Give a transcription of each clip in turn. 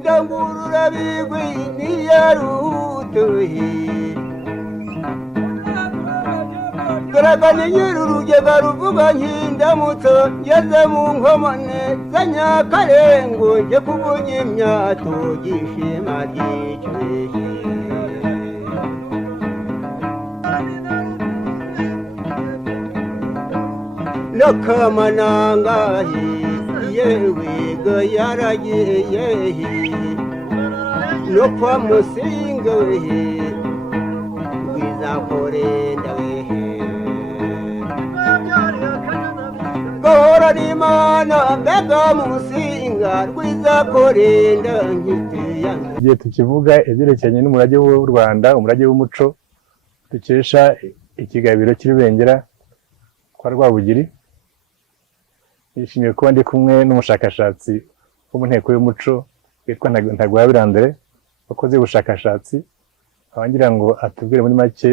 Ndangurura bigwi niyarutuhi Garagane nyirurugega ruvuga nkindamutso ngeze mu nkomane za Nyakarengo nje kuvunya imyato gishima ryicwehe Nakamanangahe yewe ga yaragiye no kwa musinga wehe wizakorenda wehe gahora n'Imana mbega musinga rwizakorenda nkitiya igihe tukivuga ibyerekeranye n'umurage w'u Rwanda umurage w'umuco dukesha ikigabiro cy'Irubengera kwa Rwabugiri. Nishimiye kuba ndi kumwe n'umushakashatsi wo mu nteko y'umuco witwa Ntagwabirandere wakoze ubushakashatsi abangira ngo atubwire muri make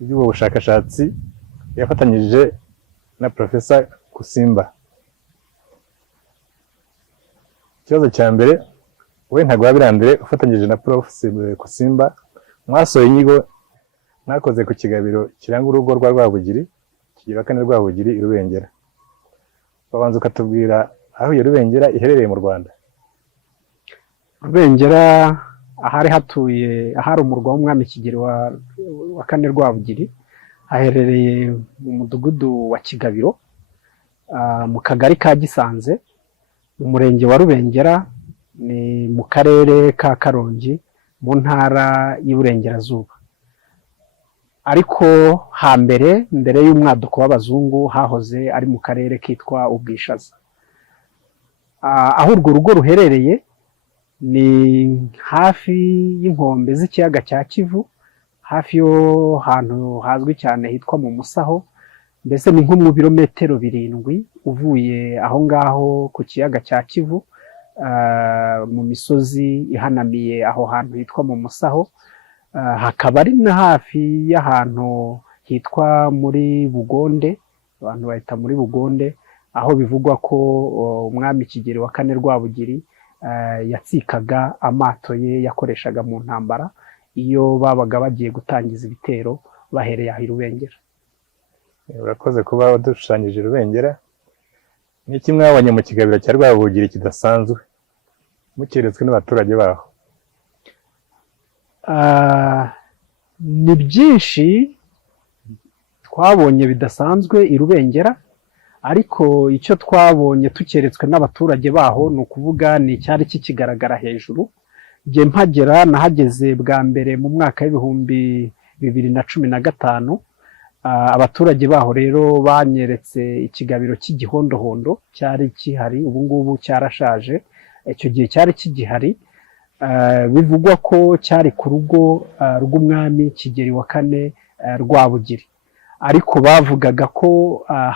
iby'ubu bushakashatsi yafatanyije na Professor Kusimba. Ikibazo cya mbere, we Ntagwabirandere ufatanyije na Prof Kusimba mwasohoye inyigo mwakoze ku kigabiro kiranga urugo rwa Rwabugiri kigira kane Rwabugiri i Rubengera. Babanza ukatubwira aho iyo Rubengera iherereye mu Rwanda. Rubengera ahari hatuye ahari umurwa w'umwami Kigeli wa kane Rwabugiri haherereye mu mudugudu wa Kigabiro mu kagari ka Gisanze mu murenge wa Rubengera ni mu karere ka Karongi mu ntara y'Iburengerazuba. Ariko hambere mbere y'umwaduko w'abazungu hahoze ari mu karere kitwa Ubwishaza. Aho urwo rugo ruherereye ni hafi y'inkombe z'ikiyaga cya Kivu, hafi yo hantu hazwi cyane hitwa mu Musaho, mbese ni nko mu birometero 7 uvuye aho ngaho ku kiyaga cya Kivu, mu misozi ihanamiye aho hantu hitwa mu Musaho. Hakaba ari na hafi y'ahantu hitwa muri Bugonde, abantu bahita muri Bugonde, aho bivugwa ko umwami Kigeli wa kane Rwabugiri yatsikaga amato ye yakoreshaga mu ntambara iyo babaga bagiye gutangiza ibitero bahereye aho i Rubengera. Urakoze kuba wadushushanyije Rubengera. Ni kimwe mwabonye mu kigabiro cya Rwabugiri kidasanzwe mukeretswe n'abaturage baho? Ni byinshi twabonye bidasanzwe i Rubengera, ariko icyo twabonye tukeretswe n'abaturage baho ni ukuvuga ni cyari kikigaragara hejuru. Nge mpagera nahageze bwa mbere mu mwaka w'ibihumbi 2015. Abaturage baho rero banyeretse ikigabiro cy'igihondohondo cyari kihari, ubu ngubu cyarashaje. Icyo gihe cyari kigihari, bivugwa ko cyari ku rugo rw'umwami Kigeli wa kane Rwabugiri, ariko bavugaga ko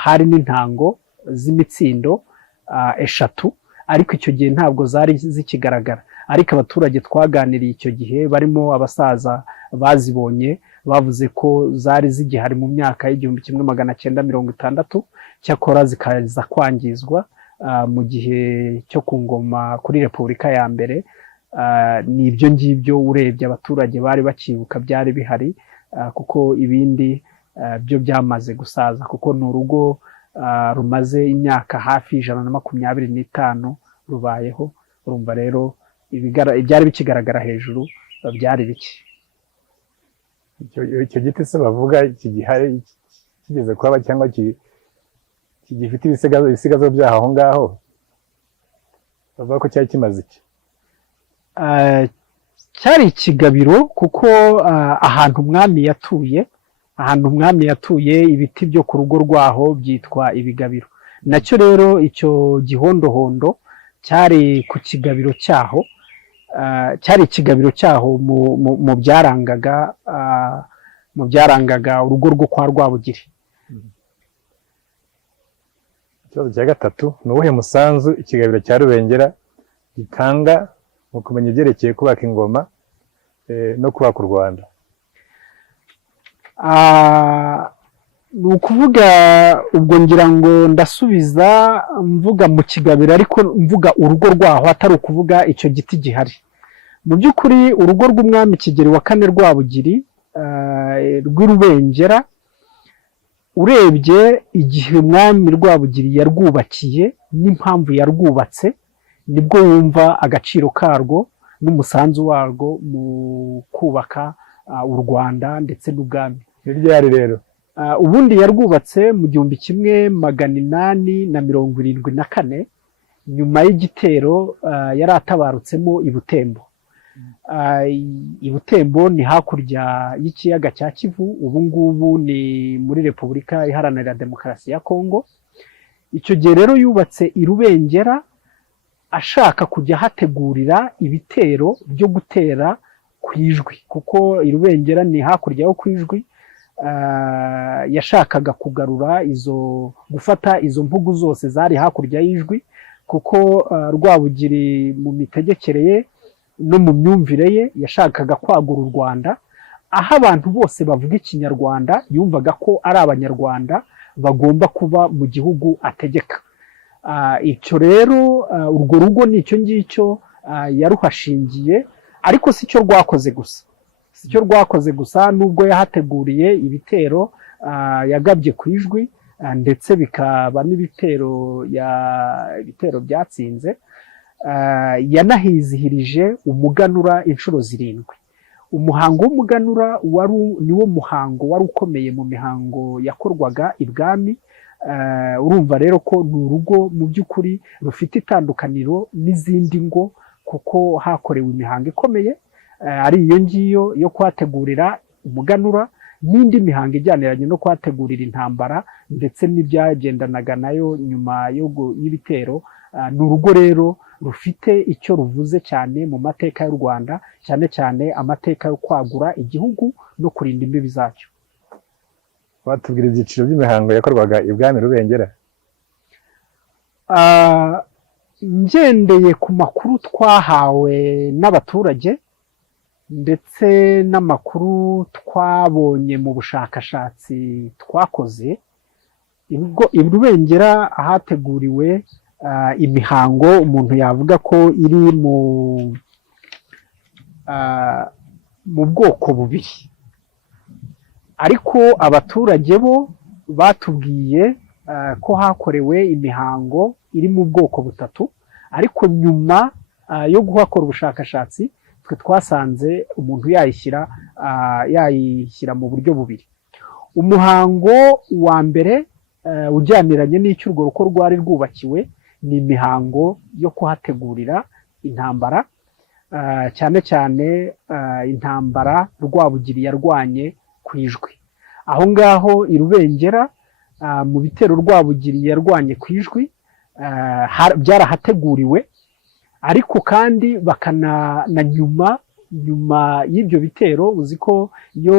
hari n'intango z'imitsindo 3, ariko icyo gihe ntabwo zari zikigaragara. Ariko abaturage twaganiriye icyo gihe barimo abasaza bazibonye bavuze ko zari zigihari mu myaka y'1960, cyakora zikaza kwangizwa mu gihe cyo ku ngoma kuri Repubulika ya mbere. Ni ibyo ngibyo urebye abaturage bari bakibuka byari bihari, kuko ibindi byo byamaze gusaza, kuko ni urugo rumaze imyaka hafi 125 rubayeho. Urumva rero ibyari bikigaragara hejuru byari biki. Icyo giti se bavuga kigihari kigeze kwaba cyangwa kigifite ibisigazo byaho aho ngaho, bavuga ko cyari kimaze iki? Cyari ikigabiro kuko ahantu umwami yatuye ibiti byo ku rugo rwaho byitwa ibigabiro. Nacyo rero icyo gihondohondo cyari ku kigabiro cyaho, cyari ikigabiro cyaho mu byarangaga urugo rwo kwa Rwabugiri. ikibazo cya gatatu ni uwuhe musanzu ikigabiro cya Rubengera gitanga mu kumenya ibyerekeye kubaka ingoma no kubaka u Rwanda? Ni ukuvuga ubwo ngira ngo ndasubiza mvuga mu kigabiro ariko mvuga urugo rwaho atari ukuvuga icyo giti gihari. Mu by'ukuri urugo rw'umwami Kigeli wa kane Rwabugiri rw'i Rubengera, urebye igihe umwami Rwabugiri yarwubakiye n'impamvu yarwubatse, nibwo wumva agaciro karwo n'umusanzu warwo mu kubaka u Rwanda ndetse n'ubwami. Ryari rero? Ubundi yarwubatse mu 1874 nyuma y'igitero yari atabarutsemo i Butembo. I Butembo ni hakurya y'ikiyaga cya Kivu, ubu ngubu ni muri Repubulika Iharanira Demokarasi ya Kongo. Icyo gihe rero yubatse i Rubengera ashaka kujya hategurira ibitero byo gutera kwijwi, kuko i Rubengera ni hakurya yo kwijwi. Yashakaga kugarura gufata izo mpugu zose zari hakurya y'ijwi, kuko Rwabugiri mu mitegekere ye no mu myumvire ye yashakaga kwagura u Rwanda, aho abantu bose bavuga ikinyarwanda yumvaga ko ari abanyarwanda bagomba kuba mu gihugu ategeka. Icyo rero urwo rugo nicyo ngicyo yaruhashingiye, ariko si cyo rwakoze gusa. Icyo rwakoze gusa nubwo yahateguriye ibitero yagabye ku ijwi, ndetse bikaba n'ibitero byatsinze. Yanahizihirije umuganura inshuro 7. Umuhango w'umuganura niwo muhango wari ukomeye mu mihango yakorwaga ibwami. Urumva rero ko ni urugo mu by'ukuri rufite itandukaniro n'izindi ngo, kuko hakorewe imihango ikomeye, ari iyo ngiyo yo kuhategurira umuganura n'indi mihango ijyaniranye no kuhategurira intambara ndetse n'ibyagendanaga nayo nyuma y'ibitero. Ni urugo rero rufite icyo ruvuze cyane mu mateka y'u Rwanda, cyane cyane amateka yo kwagura igihugu no kurinda imbibi zacyo. Watubwira ibyiciro by'imihango yakorwaga ibwami Rubengera? Ngendeye ku makuru twahawe n'abaturage ndetse n'amakuru twabonye mu bushakashatsi twakoze, i Rubengera ahateguriwe imihango umuntu yavuga ko iri mu bwoko bubiri, ariko abaturage bo batubwiye ko hakorewe imihango iri mu bwoko butatu, ariko nyuma yo guhakora ubushakashatsi twe twasanze umuntu yayishyira mu buryo bubiri. Umuhango wa mbere ujyaniranye n'icyo urwo rugo rwari rwubakiwe ni imihango yo kuhategurira intambara, cyane cyane intambara Rwabugiri yarwanye ku ijwi. Aho ngaho i Rubengera mu bitero Rwabugiri yarwanye ku ijwi byarahateguriwe, ariko kandi na nyuma y'ibyo bitero, uzi ko iyo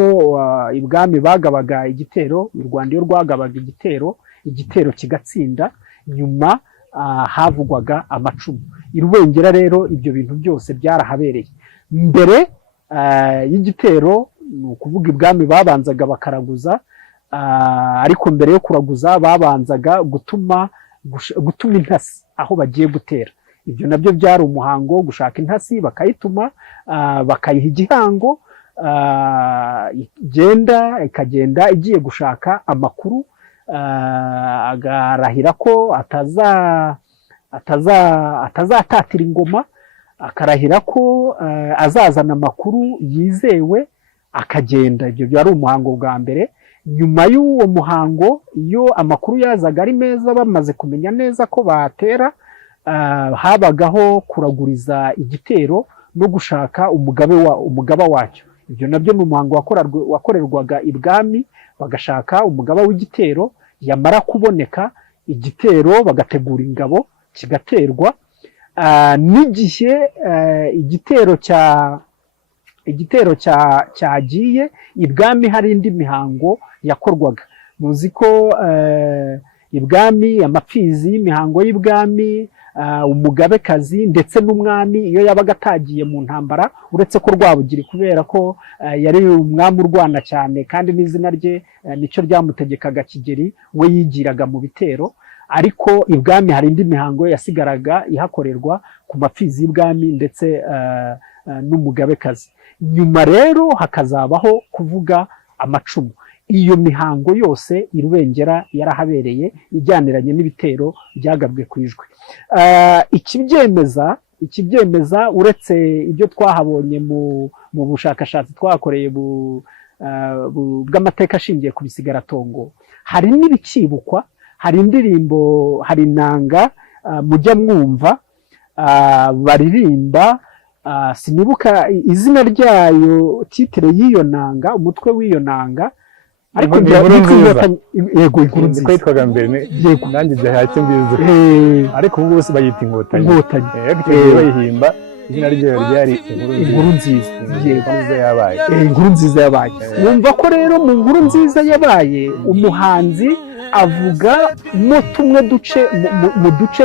ibwami bagabaga igitero, u Rwanda iyo rwagabaga igitero kigatsinda, nyuma havugwaga amacumu. I Rubengera rero ibyo bintu byose byarahabereye. Mbere y'igitero ni ukuvuga ibwami babanzaga bakaraguza, ariko mbere yo kuraguza babanzaga gutuma intasi aho bagiye gutera. Ibyo nabyo byari umuhango wo gushaka intasi, bakayituma, bakayiha igihango, ikagenda igiye gushaka amakuru, agarahira ko atazatatira ingoma, akarahira ko azazana amakuru yizewe, akagenda. Ibyo byari umuhango bwa mbere. Nyuma y'uwo muhango, iyo amakuru yazaga ari meza, bamaze kumenya neza ko batera, habagaho kuraguriza igitero no gushaka umugaba wacyo. Ibyo nabyo ni umuhango wakorerwaga ibwami, bagashaka umugaba w'igitero, yamara kuboneka igitero bagategura ingabo kigaterwa. N'igihe igitero cyagiye ibwami hari indi mihango yakorwaga. Muzi ko ibwami amapfizi y'imihango y'ibwami, umugabekazi ndetse n'umwami iyo yabaga atagiye mu ntambara, uretse ko Rwabugiri kubera ko yari umwami urwana cyane kandi n'izina rye nicyo ryamutegekaga Kigeli, we yigiraga mu bitero, ariko ibwami hari indi mihango yasigaraga ihakorerwa ku mapfizi y'ibwami ndetse n'umugabekazi. Nyuma rero hakazabaho kuvuga amacumu. Iyo mihango yose i Rubengera yarahabereye ijyaniranye n'ibitero byagabwe ku Ijwi. Ikibyemeza uretse ibyo twahabonye mu bushakashatsi twakoreye bw'amateka ashingiye ku bisigaratongo, hari n'ibikibukwa, hari indirimbo, hari inanga mujya mwumva baririmba, sinibuka izina ryayo, titire y'iyo nanga, umutwe w'iyo nanga, ariko yego inkuru nziza yitwaga mbere, yego nanjye byahise mbizi, ariko ubu bose bayita inkotanyi, bayihimba izina ryayo ryari inkuru nziza. Inkuru nziza yabaye. Wumva ko rero mu nkuru nziza yabaye umuhanzi avuga mo tumwe mu duce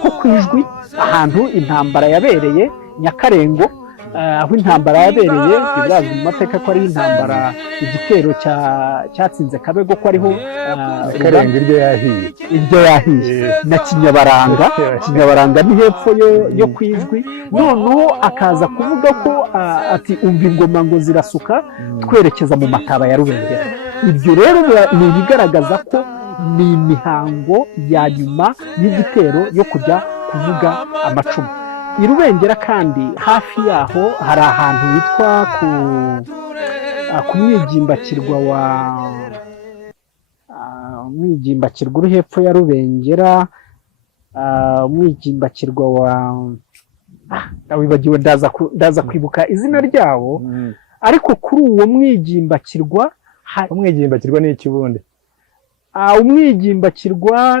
two ku Ijwi, ahantu intambara yabereye Nyakarengo, aho intambara yabereye birazwi mu mateka ko ari intambara, igitero cyatsinze Kabego, ko ariho Karenga iryo yahiye na Kinyabaranga ni hepfo yo ku Ijwi. Noneho akaza kuvuga ko ati umva ingoma ngo zirasuka twerekeza mu mataba ya Rubengera. Ibyo rero ni ibigaragaza ko ni imihango ya nyuma y'igitero yo kujya kuvuga amacumu. I Rubengera kandi hafi yaho hari ahantu hitwa ku Mwigimbakirwa uri hepfo ya Rubengera, Umwigimbakirwa wibagiwe, ndaza kwibuka izina ryawo, ariko kuri uwo Mwigimbakirwa, Umwigimbakirwa ni iki ubundi? Umwigimbakirwa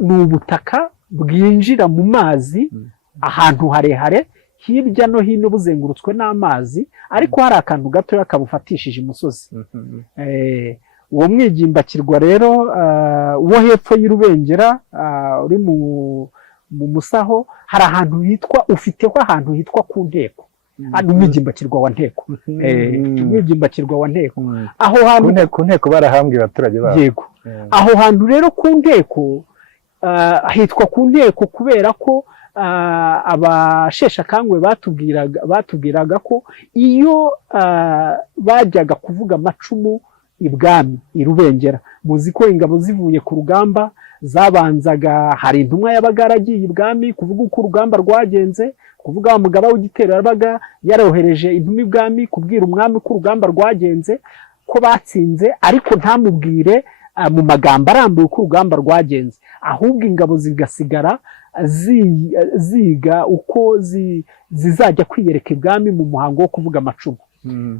ni ubutaka bwinjira mu mazi ahantu harehare, hirya no hino buzengurutswe n'amazi, ariko hari akantu gatoya kabufatishije umusozi. Uwo Mwigimbakirwa rero wo hepfo y'Irubengera uri mu Musaho, hari ahantu ufiteho ahantu hitwa ku Nteko. Umwigimbakirwa wa Nteko. Umwigimbakirwa wa Nteko. Aho hantu ku Nteko barahambwe abaturage babo. Yego. Aho hantu rero ku Nteko hitwa ku Nteko kubera ko abasheshakanguhe batubwiraga ko iyo bajyaga kuvuga amacumu ibwami i Rubengera, muzi ko ingabo zivuye ku rugamba zabanzaga, hari intumwa yabaga yaragiye ibwami kuvuga uko urugamba rwagenze, kuvuga umugaba w'igitero yabaga yarohereje intumwa ibwami kubwira umwami ko urugamba rwagenze, ko batsinze, ariko ntamubwire mu magambo arambuye uko urugamba rwagenze, ahubwo ingabo zigasigara ziga uko zizajya kwiyereka ibwami mu muhango wo kuvuga amacumu.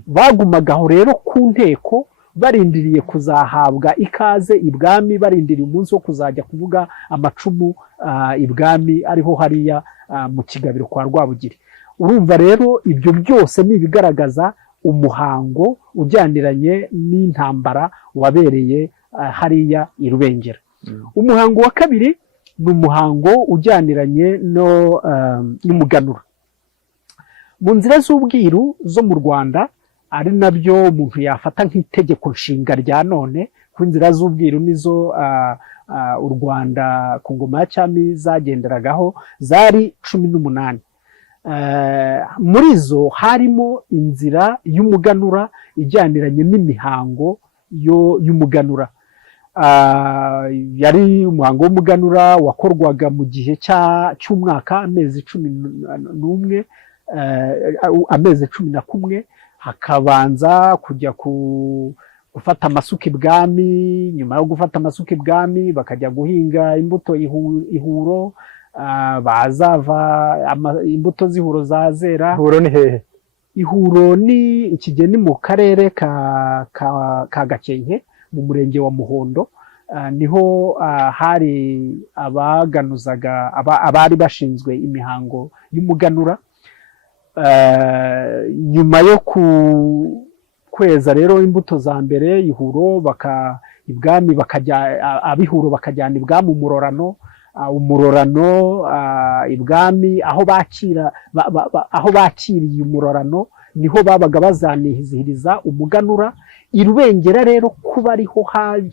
Bagumagaho rero ku Nteko barindiriye kuzahabwa ikaze ibwami, barindiriye umunsi wo kuzajya kuvuga amacumu ibwami, ariho hariya mu Kigabiro kwa Rwabugiri. Urumva rero ibyo byose ni ibigaragaza umuhango ujyaniranye n'intambara wabereye hariya i Rubengera. Umuhango wa kabiri ni umuhango ujyaniranye n'umuganura. Mu nzira z'ubwiru zo mu Rwanda, ari nabyo umuntu yafata nk'itegeko nshinga rya none, ku inzira z'ubwiru nizo u Rwanda ku ngoma ya cyami zagenderagaho, zari 18. Muri zo harimo inzira y'umuganura ijyaniranye n'imihango y'umuganura. Yari umuhango w'umuganura wakorwaga mu gihe cy'umwaka, amezi 11, amezi 11, hakabanza kujya gufata amasuka ibwami. Nyuma yo gufata amasuka ibwami bakajya guhinga imbuto ihuro, bazava imbuto z'ihuro zazera. Ihuro ni hehe? Ihuro ni ikigeni mu karere ka Gakenke mu murenge wa Muhondo. Niho hari abaganuzaga, abari bashinzwe imihango y'umuganura. Nyuma yo kweza rero imbuto za mbere ihuro ibwami bakajya abihuro bakajyana ibwami umurorano ibwami aho bakiriye umurorano niho babaga bazanihizihiriza umuganura. I Rubengera rero kuba ariho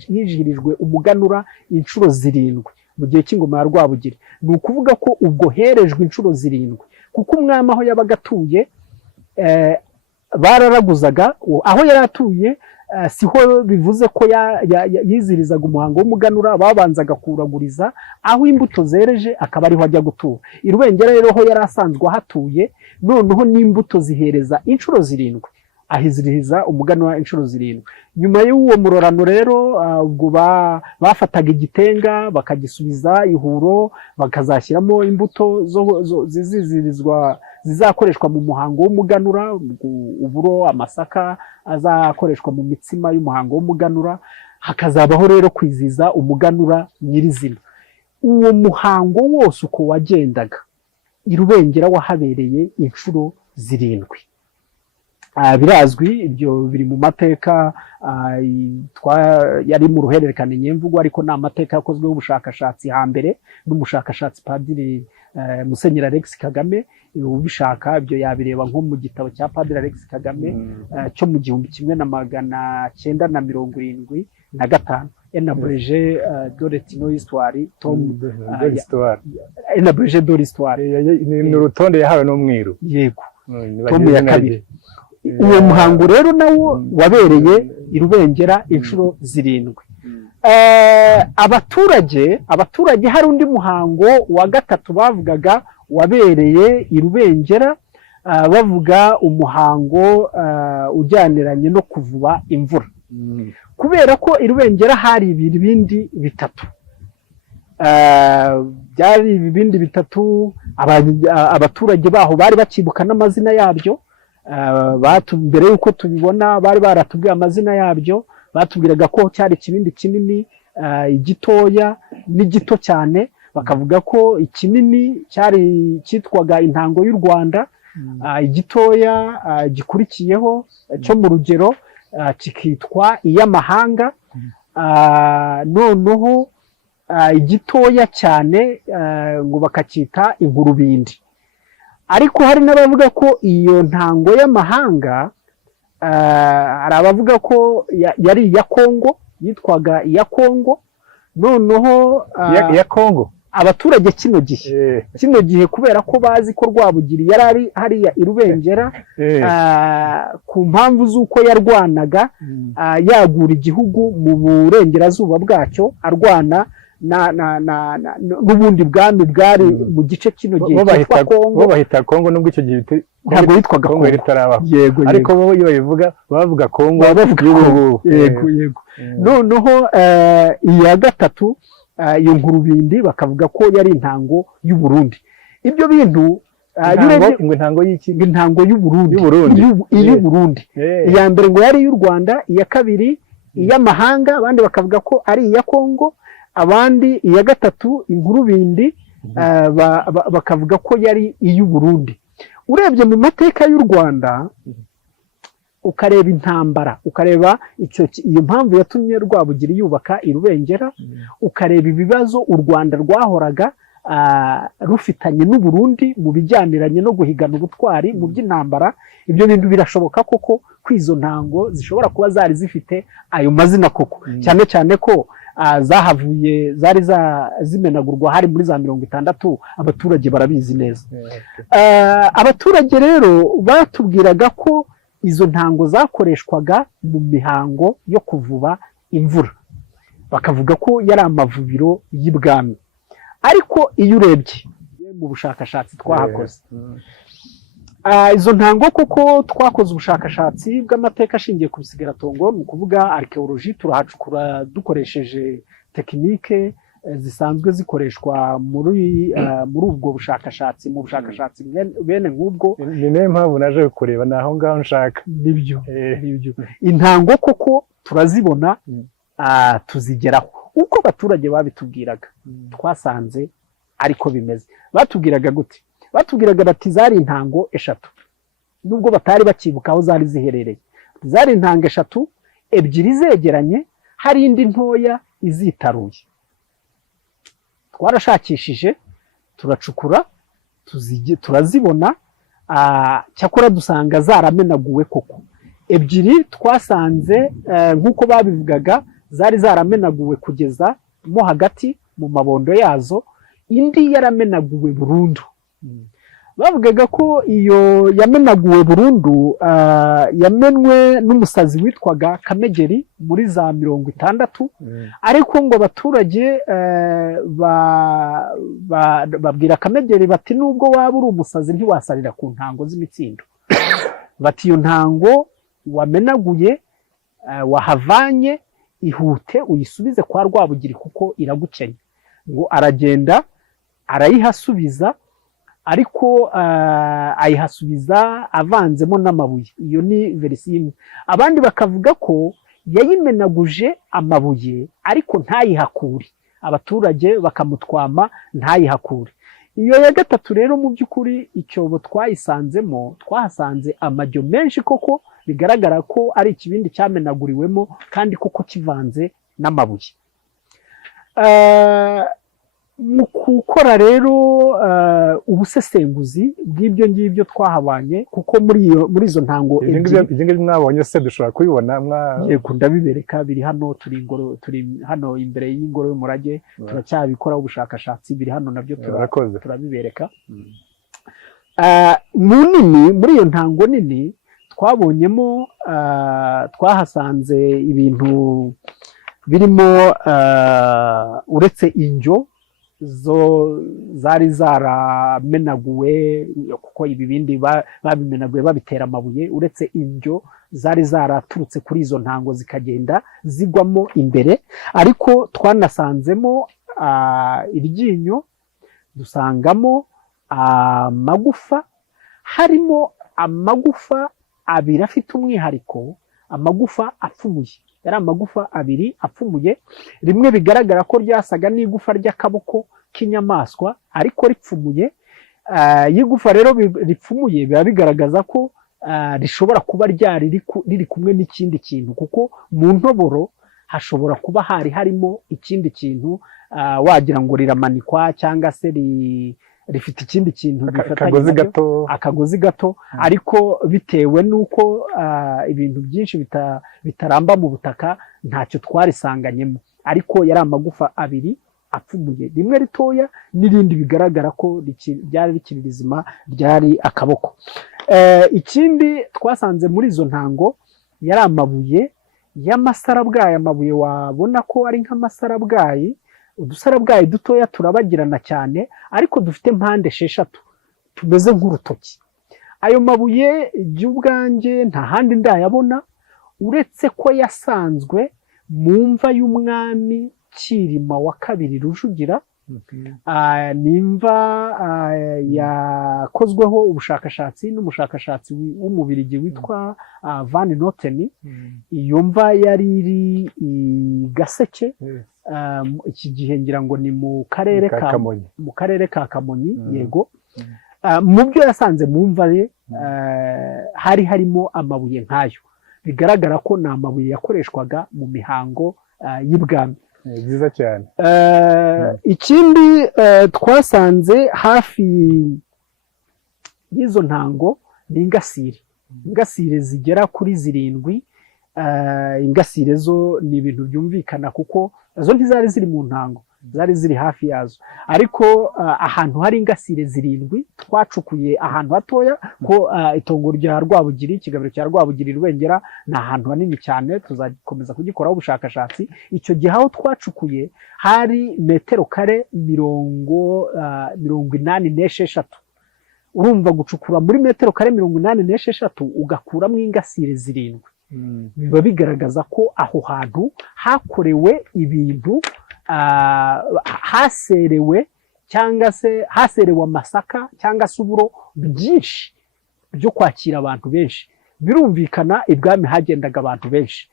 hijirijwe umuganura inshuro 7 mu gihe cy'ingoma ya Rwabugiri, ni ukuvuga ko ubwo herejwe inshuro 7 kuko umwami aho yabaga atuye bararaguzaga aho yari atuye. Siho bivuze ko yizirizaga umuhango w'umuganura, babanzaga kuraguriza aho imbuto zereje akaba ariho ajya gutura. I Rubengera rero ho yari asanzwe hatuye, noneho n'imbuto zihereza inshuro 7, ahiziriza umuganura inshuro 7. Nyuma y'uwo murorano rero ubwo bafataga igitenga bakagisubiza ihuro, bakazashyiramo imbuto zizizirizwa zizakoreshwa mu muhango w'umuganura, uburo, amasaka azakoreshwa mu mitsima y'umuhango w'umuganura. Hakazabaho rero kwiziza umuganura nyirizina. Uwo muhango wose uko wagendaga, I Rubengera wahabereye inshuro 7. Birazwi, ibyo biri mu mateka yari mu ruhererekane nyemvugo, ariko ni amateka yakozweho ubushakashatsi hambere n'umushakashatsi Padiri Musenyeri Alex Kagame. Ubishaka ibyo yabireba nko mu gitabo cya Padiri Alex Kagame cyo mu 1975 Enabrege de l'histoire Tom Enabrege de l'histoire ni urutonde yahawe n'umwiru. Yego, Tom ya kabiri. Uwo muhango rero nawo wabereye I Rubengera inshuro 7. Abaturage hari undi muhango wa gatatu bavugaga wabereye I Rubengera, bavuga umuhango ujyaniranye no kuvuba imvura. Kubera ko I Rubengera hari ibindi bitatu, byari ibindi bitatu, abaturage baho bari bakibuka n'amazina yabyo. Mbere yuko tubibona bari baratubwiye amazina yabyo, batubwiraga ko cyari ikibindi kinini, igitoya n'igito cyane. Bakavuga ko ikinini cyari cyitwaga intango y'u Rwanda, igitoya gikurikiyeho cyo mu rugero kikitwa iy'amahanga, noneho igitoya cyane ngo bakacyita inkurubindi. Ariko hari n'abavuga ko iyo ntango y'amahanga, hari abavuga ko yari iya Kongo, yitwaga iya Kongo. Noneho iya Kongo abaturage kino gihe kubera ko bazi ko Rwabugiri yari ari hariya I Rubengera, ku mpamvu z'uko yarwanaga yagura igihugu mu burengerazuba bwacyo, arwana n'ubundi bwami bwari mu gice kino gihe cyitwa Kongo. Bo bahita Kongo nubwo icyo gihe ntabwo yitwaga Kongo ritarabaho. Yego, ariko bo iyo babivuga bavuga Kongo. Yego. Noneho iya gatatu, iyo nkurubindi bakavuga ko yari intango y'u Burundi. Ibyo bintu intango y'u Burundi iri Burundi. Iya mbere ngo yari y'u Rwanda, iya kabiri iy'amahanga, abandi bakavuga ko ari iya Kongo, abandi iya gatatu inkurubindi bakavuga ko yari iy'u Burundi. Urebye mu mateka y'u Rwanda ukareba intambara, ukareba iyo mpamvu yatumye Rwabugiri yubaka I Rubengera, ukareba ibibazo u Rwanda rwahoraga rufitanye n'u Burundi mu bijyaniranye no guhigana ubutwari mu by'intambara, ibyo bintu birashoboka koko ko izo ntango zishobora kuba zari zifite ayo mazina koko, cyane cyane ko zahavuye zari zimenagurwa hari muri za 60. Abaturage barabizi neza. Abaturage rero batubwiraga ko izo ntango zakoreshwaga mu mihango yo kuvuba imvura, bakavuga ko yari amavubiro y'ibwami. Ariko iyo urebye mu bushakashatsi twahakoze, izo ntango koko twakoze ubushakashatsi bw'amateka ashingiye ku bisigaratongo, ni ukuvuga archaeology, turahacukura dukoresheje tekinike zisanzwe zikoreshwa muri ubwo bushakashatsi, mu bushakashatsi bene nk'ubwo. Ni nayo mpamvu naje kureba naho ngaho nshaka. Nibyo. Intango koko turazibona, tuzigeraho uko abaturage babitubwiraga. Twasanze ariko bimeze. Batubwiraga gute? Batubwiraga bati zari intango 3, nubwo batari bakibuka aho zari ziherereye. zari intanga eshatu, ebyiri zegeranye, hari indi ntoya izitaruye. Twarashakishije turacukura turazibona, cyakora dusanga zaramenaguwe koko. Ebyiri twasanze nk'uko babivugaga zari zaramenaguwe kugeza mo hagati mu mabondo yazo, indi yaramenaguwe burundu. Bavugaga ko iyo yamenaguwe burundu yamenwe n'umusazi witwaga Kamegeri muri za 60, ariko ngo abaturage babwira Kamegeri bati nubwo waba uri umusazi ntiwasarira ku ntango z'imitsindo. Bati iyo ntango wamenaguye wahavanye, ihute uyisubize kwa Rwabugiri kuko iragukenye. Ngo aragenda arayihasubiza, ariko ayihasubiza avanzemo n'amabuye. Iyo ni verisiyo imwe. Abandi bakavuga ko yayimenaguje amabuye ariko ntayihakure, abaturage bakamutwama ntayihakure. Iyo ya gatatu rero mu by'ukuri icyobo twayisanzemo, twahasanze amajyo menshi koko, bigaragara ko ari ikibindi cyamenaguriwemo kandi koko kivanze n'amabuye. Mu gukora rero ubusesenguzi bw'ibyo ngibyo twahabanye, kuko muri izo ntango ibyo mwabonye se dushobora kubibona? Yego, ndabibereka, biri hano. Turi hano imbere y'ingoro y'umurage, turacyabikoraho ubushakashatsi, biri hano nabyo turabibereka. Mu nini, muri iyo ntango nini twabonyemo, twahasanze ibintu birimo uretse injyo zo zari zaramenaguwe, kuko ibibindi babimenaguye babitera amabuye. Uretse injyo zari zaraturutse kuri izo ntango zikagenda zigwamo imbere, ariko twanasanzemo iryinyo, dusangamo amagufa, harimo amagufa abiri afite umwihariko, amagufa apfumuye. Yari amagufa abiri apfumuye, rimwe bigaragara ko ryasaga n'igufa ry'akaboko k'inyamaswa ariko ripfumuye. Y'igufa rero ripfumuye biba bigaragaza ko rishobora kuba riri kumwe n'ikindi kintu, kuko mu ntoboro hashobora kuba harimo ikindi kintu, wagira ngo riramanikwa cyangwa se rifite ikindi kintu, akagozi gato, ariko bitewe n'uko ibintu byinshi bitaramba mu butaka ntacyo twarisanganyemo. Ariko yari amagufa abiri apfumuye, rimwe ritoya n'irindi bigaragara ko ryari rikiri rizima, ryari akaboko. Ikindi twasanze muri izo ntango yari amabuye y'amasarabwayi, amabuye wabona ko ari nk'amasarabwayi, udusarabwayi dutoya turabagirana cyane, ariko dufite mpande 6 tumeze nk'urutoki. Ayo mabuye y'ubwanjye nta handi ndayabona, uretse ko yasanzwe mu mva y'umwami Cyilima wa kabiri Rujugira. Nimva yakozweho ubushakashatsi n'umushakashatsi w'umubirigi witwa Van Noten. Iyo mva yari iri i Gaseke, iki gihe ngira ngo ni mu karere ka Kamonyi. Yego. Mu byo yasanze mu mva ye hari harimo amabuye nk'ayo, bigaragara ko ni amabuye yakoreshwaga mu mihango y'ibwami. Byiza cyane. Ikindi twasanze hafi y'izo ntango ni ingasire zigera kuri 7. Ingasire zo ni ibintu byumvikana, kuko zo ntizari ziri mu ntango, zari ziri hafi yazo. Ariko ahantu hari ingasire 7 twacukuye ahantu hatoya, ko itongo rya Rwabugiri, ikigabiro cya Rwabugiri Rubengera, ni ahantu hanini cyane, tuzakomeza kugikoraho ubushakashatsi. Icyo gihe aho twacukuye hari metero kare 86. Urumva gucukura muri metero kare 86 ugakuramo ingasire 7, biba bigaragaza ko aho hantu hakorewe ibintu, haserewe cyangwa se haserewe amasaka cyangwa se uburo byinshi byo kwakira abantu benshi. Birumvikana ibwami hagendaga abantu benshi.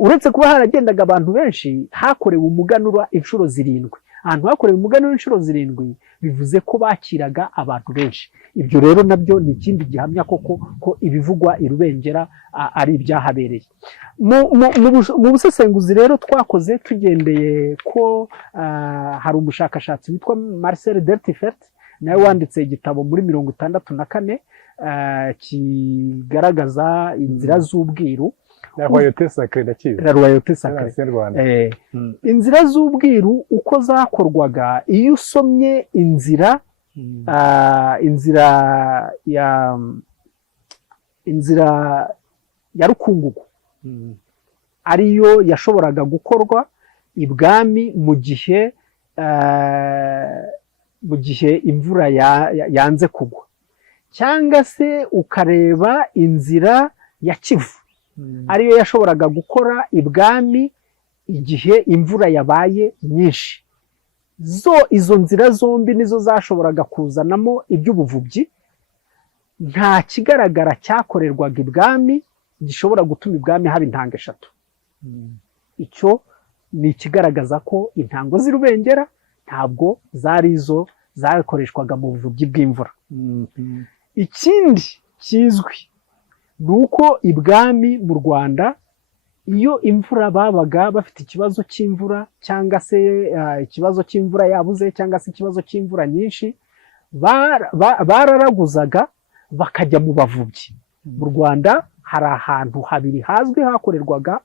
Uretse kuba haragendaga abantu benshi, hakorewe umuganura inshuro 7. ahantu hakorewe umuganura inshuro 7 bivuze ko bakiraga abantu benshi. Ibyo rero nabyo ni ikindi gihamya ko ibivugwa i Rubengera ari ibyahabereye. Mu busesenguzi rero twakoze tugendeye ko hari umushakashatsi witwa Marcel Dertifert nawe wanditse igitabo muri 64 kigaragaza inzira z'ubwiru. La royauté sacrée ndakizi. La royauté sacrée. Inzira z'ubwiru uko zakorwaga, iyo usomye inzira ya Rukungugu ariyo yashoboraga gukorwa ibwami mu gihe imvura yanze kugwa, cyangwa se ukareba inzira ya Kivu ariyo yashoboraga gukora ibwami igihe imvura yabaye nyinshi. Izo nzira zombi nizo zashoboraga kuzanamo iby'ubuvubyi. Nta kigaragara cyakorerwaga ibwami gishobora gutuma ibwami haba intanga 3. Icyo ni ikigaragaza ko intango z'i Rubengera ntabwo zari izo zakoreshwaga mu buvubyi bw'imvura. Ikindi kizwi ni uko ibwami mu Rwanda iyo imvura babaga bafite ikibazo cy'imvura, cyangwa se ikibazo cy'imvura yabuze, cyangwa se ikibazo cy'imvura nyinshi, bararaguzaga bakajya mu bavubyi. Mu Rwanda hari ahantu habiri hazwi hakorerwaga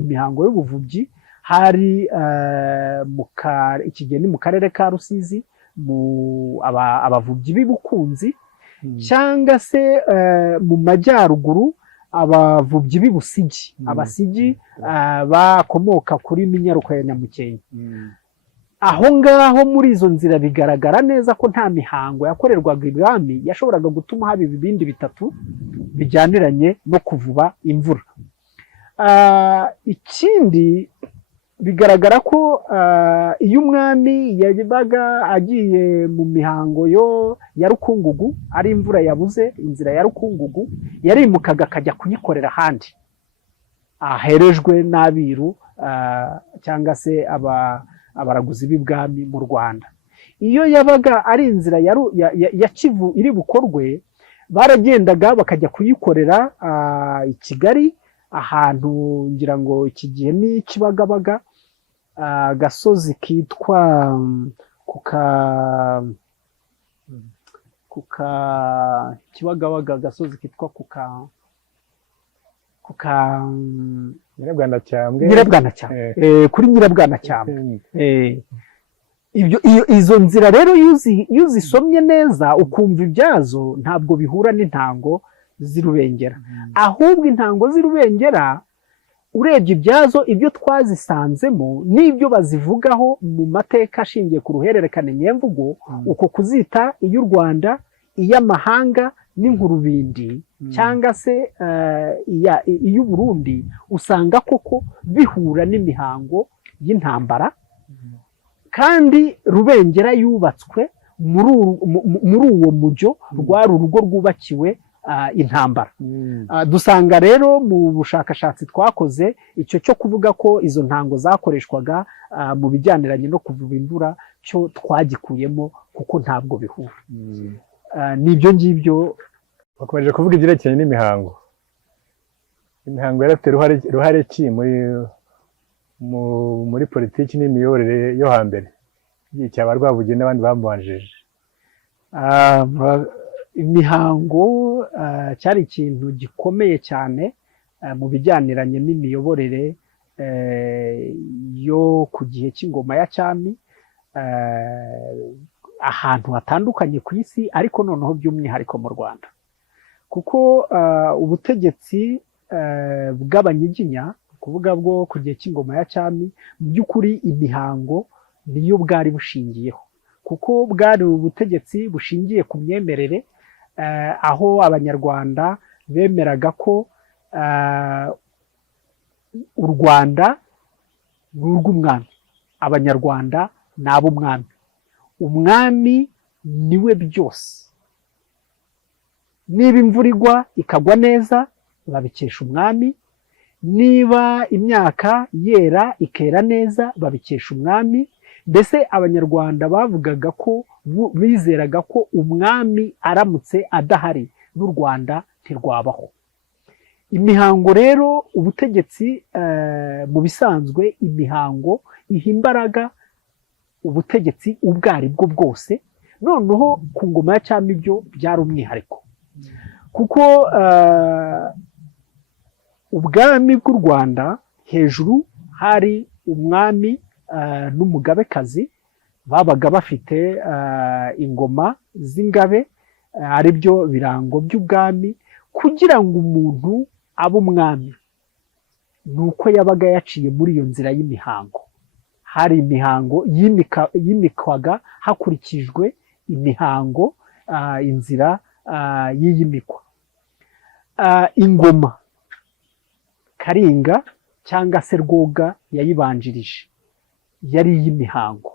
imihango y'ubuvubyi. Hari ikigeni mu karere ka Rusizi abavubyi b'Ibukunzi, cyangwa se mu majyaruguru abavubyi b'Ibusigi. Abasigi bakomoka kuri Minyaruko ya Nyamukenke. Aho ngaho muri izo nzira bigaragara neza ko nta mihango yakorerwaga ibwami yashoboraga gutuma haba ibibindi 3 bijyaniranye no kuvuba imvura. Ikindi bigaragara ko iyo umwami yabaga agiye mu mihango ya Rukungugu, ari imvura yabuze inzira ya Rukungugu, yarimukaga akajya kuyikorera ahandi aherejwe n'abiru cyangwa se abaraguzi b'ibwami mu Rwanda. Iyo yabaga ari inzira ya Kivu iri bukorwe, baragendaga bakajya kuyikorera i Kigali, ahantu ngira ngo iki gihe ni Kibagabaga, gasozi kitwa Kibagabaga, gasozi kitwa Nyirabwanacyambwe, kuri Nyirabwanacyambwe. Izo nzira rero iyo uzisomye neza ukumva ibyazo, ntabwo bihura n'intango z'i Rubengera. Ahubwo intango z'i Rubengera urebye ibyazo, ibyo twazisanzemo n'ibyo bazivugaho mu mateka ashingiye ku ruhererekane nyemvugo, uko kuzita iy'u Rwanda, iy'amahanga n'inkurubindi, cyangwa se iy'u Burundi, usanga koko bihura n'imihango y'intambara. Kandi Rubengera yubatswe muri uwo mujyo, rwari urugo rwubakiwe intambara. Dusanga rero mu bushakashatsi twakoze icyo cyo kuvuga ko izo ntango zakoreshwaga mu bijyaniranye no kuvuba imvura cyo twagikuyemo, kuko ntabwo bihura. Nibyo ngibyo. Bakomeje kuvuga ibyerekeranye n'imihango. Imihango yarafite uruhare ki muri politiki n'imiyoborere yo hambere, igihe cyaba Rwabugili n'abandi bamubanjije? Imihango cyari ikintu gikomeye cyane mu bijyaniranye n'imiyoborere yo ku gihe cy'ingoma ya cyami, ahantu hatandukanye ku isi, ariko noneho by'umwihariko mu Rwanda, kuko ubutegetsi bw'Abanyiginya, kuvuga bwo ku gihe cy'ingoma ya cyami, mu by'ukuri imihango niyo bwari bushingiyeho, kuko bwari ubutegetsi bushingiye ku myemerere, aho Abanyarwanda bemeraga ko u Rwanda ni urw'umwami, Abanyarwanda ni ab'umwami, umwami niwe byose. Niba imvura igwa ikagwa neza babikesha umwami, niba imyaka yera ikera neza babikesha umwami, mbese abanyarwanda bavugaga ko bizeraga ko umwami aramutse adahari n'u Rwanda ntirwabaho. Imihango rero, ubutegetsi mu bisanzwe imihango iha imbaraga ubutegetsi ubwo ari bwo bwose, noneho ku ngoma ya cyami byo byari umwihariko, kuko ubwami bw'u Rwanda hejuru hari umwami n'umugabekazi babaga bafite ingoma z'ingabe, ari byo birango by'ubwami. Kugira ngo umuntu abe umwami ni uko yabaga yaciye muri iyo nzira y'imihango. Hari imihango yimikwaga hakurikijwe imihango, inzira y'iyimikwa. Ingoma Karinga cyangwa se Rwoga yayibanjirije yari iy'imihango.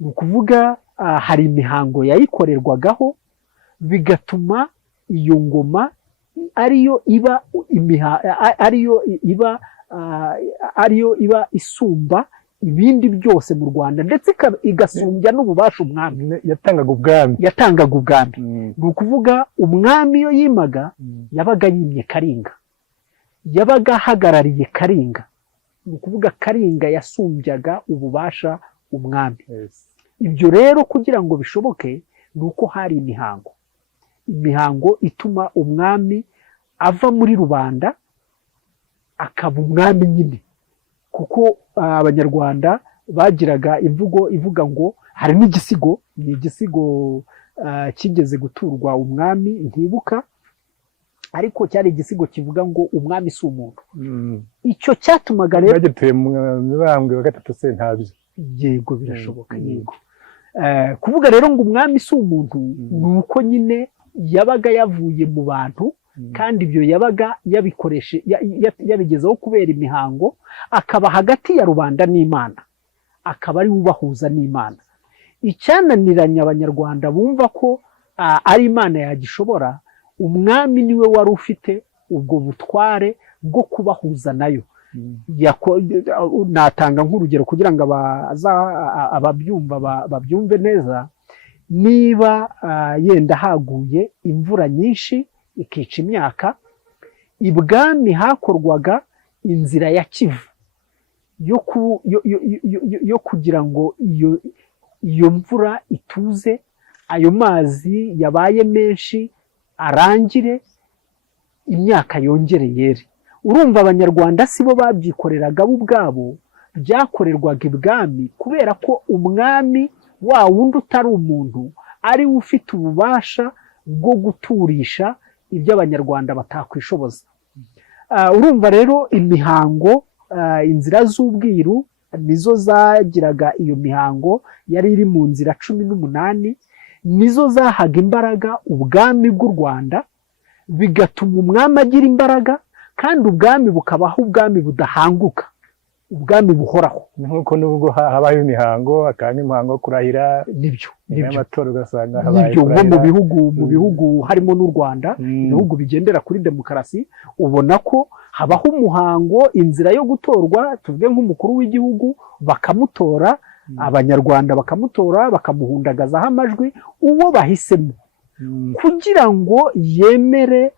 Ni ukuvuga hari imihango yayikorerwagaho, bigatuma iyo ngoma ariyo iba isumba ibindi byose mu Rwanda, ndetse igasumbya n'ububasha umwami. Yatangaga ubwami. Ni ukuvuga umwami iyo yimaga yabaga yimye Karinga, yabaga ahagarariye Karinga. Ni ukuvuga Karinga yasumbyaga ububasha umwami. Ibyo rero kugira ngo bishoboke ni uko hari imihango ituma umwami ava muri rubanda akaba umwami nyine, kuko abanyarwanda bagiraga imvugo ivuga ngo hari n'igisigo, ni igisigo kigeze guturwa umwami ntibuka, ariko cyari igisigo kivuga ngo umwami si umuntu. Icyo cyatumaga rero bagituye mu Mibambwe wa gatatu Sentabyo. Yego, birashoboka. Yego, kuvuga rero ngo umwami si umuntu ni uko nyine yabaga yavuye mu bantu, kandi ibyo yabaga yabigezeho kubera imihango, akaba hagati ya rubanda n'Imana, akaba ari ubahuza n'Imana. Icyananiranye abanyarwanda bumva ko ari Imana yagishobora, umwami niwe wari ufite ubwo butware bwo kubahuza nayo. Natanga nk'urugero kugira ngo ababyumva babyumve neza. Niba yenda haguye imvura nyinshi ikica imyaka, ibwami hakorwaga inzira ya Kivu yo kugira ngo iyo mvura ituze, ayo mazi yabaye menshi arangire, imyaka yongere yere. Urumva abanyarwanda sibo babyikoreraga bo ubwabo, byakorerwaga ibwami, kubera ko umwami wa wundi utari umuntu ari we ufite ububasha bwo guturisha ibyo abanyarwanda batakwishoboza. Urumva rero imihango, inzira z'ubwiru nizo zagiraga iyo mihango, yari iri mu nzira 18, nizo zahaga imbaraga ubwami bw'u Rwanda, bigatuma umwami agira imbaraga, kandi ubwami bukabaho ubwami budahanguka, ubwami buhoraho. Nkuko nubwo habaye imihango, akanya imihango yo kurahira, nibyo amatora ugasanga habaye nibyo. Nko mu bihugu harimo n'u Rwanda, ibihugu bigendera kuri demokarasi, ubona ko habaho umuhango, inzira yo gutorwa, tuvuge nk'umukuru w'igihugu bakamutora, abanyarwanda bakamutora, bakamuhundagazaho amajwi uwo bahisemo, kugira ngo yemere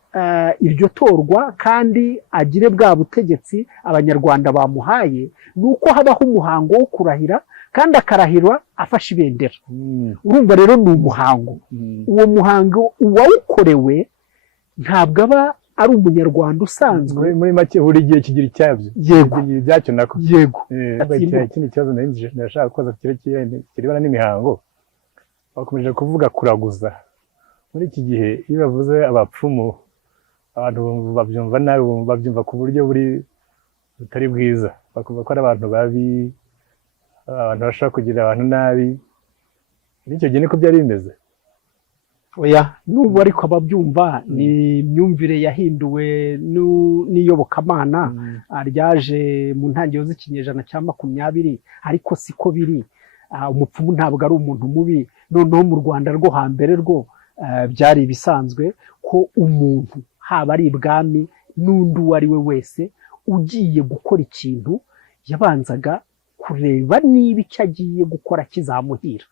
iryo torwa kandi agire bwa butegetsi abanyarwanda bamuhaye. Nuko habaho umuhango wo kurahira, kandi akarahirwa afashe ibendera. Urumva rero ni umuhango. Uwo muhango uwawukorewe ntabwo aba ari umunyarwanda usanzwe. Muri make buri gihe kigira icyabyo. Yego, ibyacyo nako. Yego. Ikindi kibazo ndashaka kubaza kirebana n'imihango, bakomeje kuvuga kuraguza. Muri iki gihe iyo bavuze abapfumu, abantu babyumva nabi, babyumva ku buryo butari bwiza, bakumva ko ari abantu babi, abantu bashaka kugira abantu nabi. Icyo gihe niko byari bimeze. Oya, n'ubu ariko ababyumva ni imyumvire yahinduwe n'iyobokamana ryaje mu ntangiriro z'ikinyejana cya 20, ariko siko biri. Umupfumu ntabwo ari umuntu mubi. Noneho mu Rwanda rwo hambere rwo byari ibisanzwe ko umuntu, haba ari ibwami n'undi uwo ari we wese, ugiye gukora ikintu yabanzaga kureba niba icyo agiye gukora kizamuhira.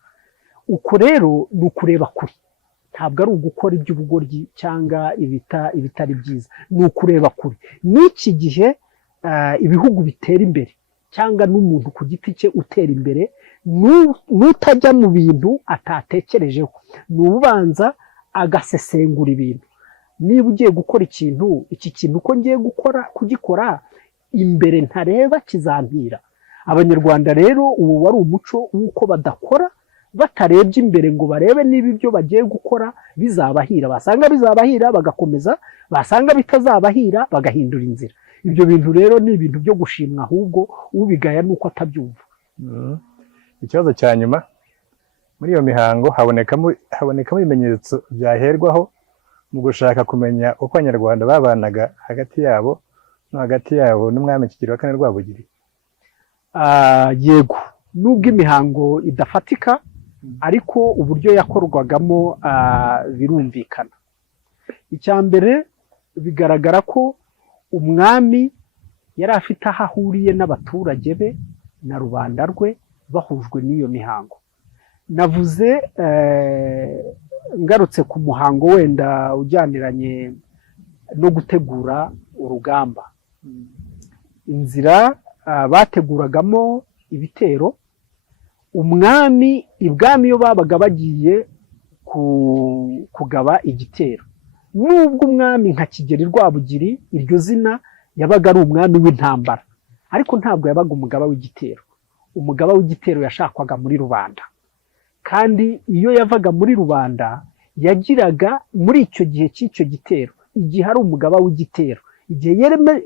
Uko rero ni ukureba kure, ntabwo ari ugukora iby'ubugoryi cyangwa ibitari byiza, ni ukureba kure. N'iki gihe ibihugu bitera imbere cyangwa n'umuntu ku giti cye utera imbere, n'utajya mu bintu atatekerejeho, ni ubanza agasesengura ibintu. Niba ugiye gukora ikintu, iki kintu uko ngiye kugikora imbere ntareba kizampira. Abanyarwanda rero uwo wari umuco w'uko badakora batarebye imbere ngo barebe niba ibyo bagiye gukora bizabahira. Basanga bizabahira bagakomeza, basanga bitazabahira bagahindura inzira. Ibyo bintu rero ni ibintu byo gushimwa, ahubwo ubigaya nuko atabyumva. Ikibazo cya nyuma, muri iyo mihango habonekamo ibimenyetso byaherwaho mu gushaka kumenya uko abanyarwanda babanaga hagati yabo n'umwami Kigeli wa kane Rwabugili. Yego, nubwo imihango idafatika ariko uburyo yakorwagamo birumvikana. Icya mbere, bigaragara ko umwami yari afite aho ahuriye n'abaturage be na rubanda rwe bahujwe n'iyo mihango. Navuze ngarutse ku muhango wenda ujyaniranye no gutegura urugamba, inzira bateguragamo ibitero. Ibwami iyo babaga bagiye kugaba igitero, nubwo umwami nka Kigeli Rwabugili iryo zina yabaga ari umwami w'intambara, ariko ntabwo yabaga umugaba w'igitero. Umugaba w'igitero yashakwaga muri rubanda, kandi iyo yavaga muri rubanda yagiraga muri icyo gihe cy'icyo gitero, igihe ari umugaba w'igitero, igihe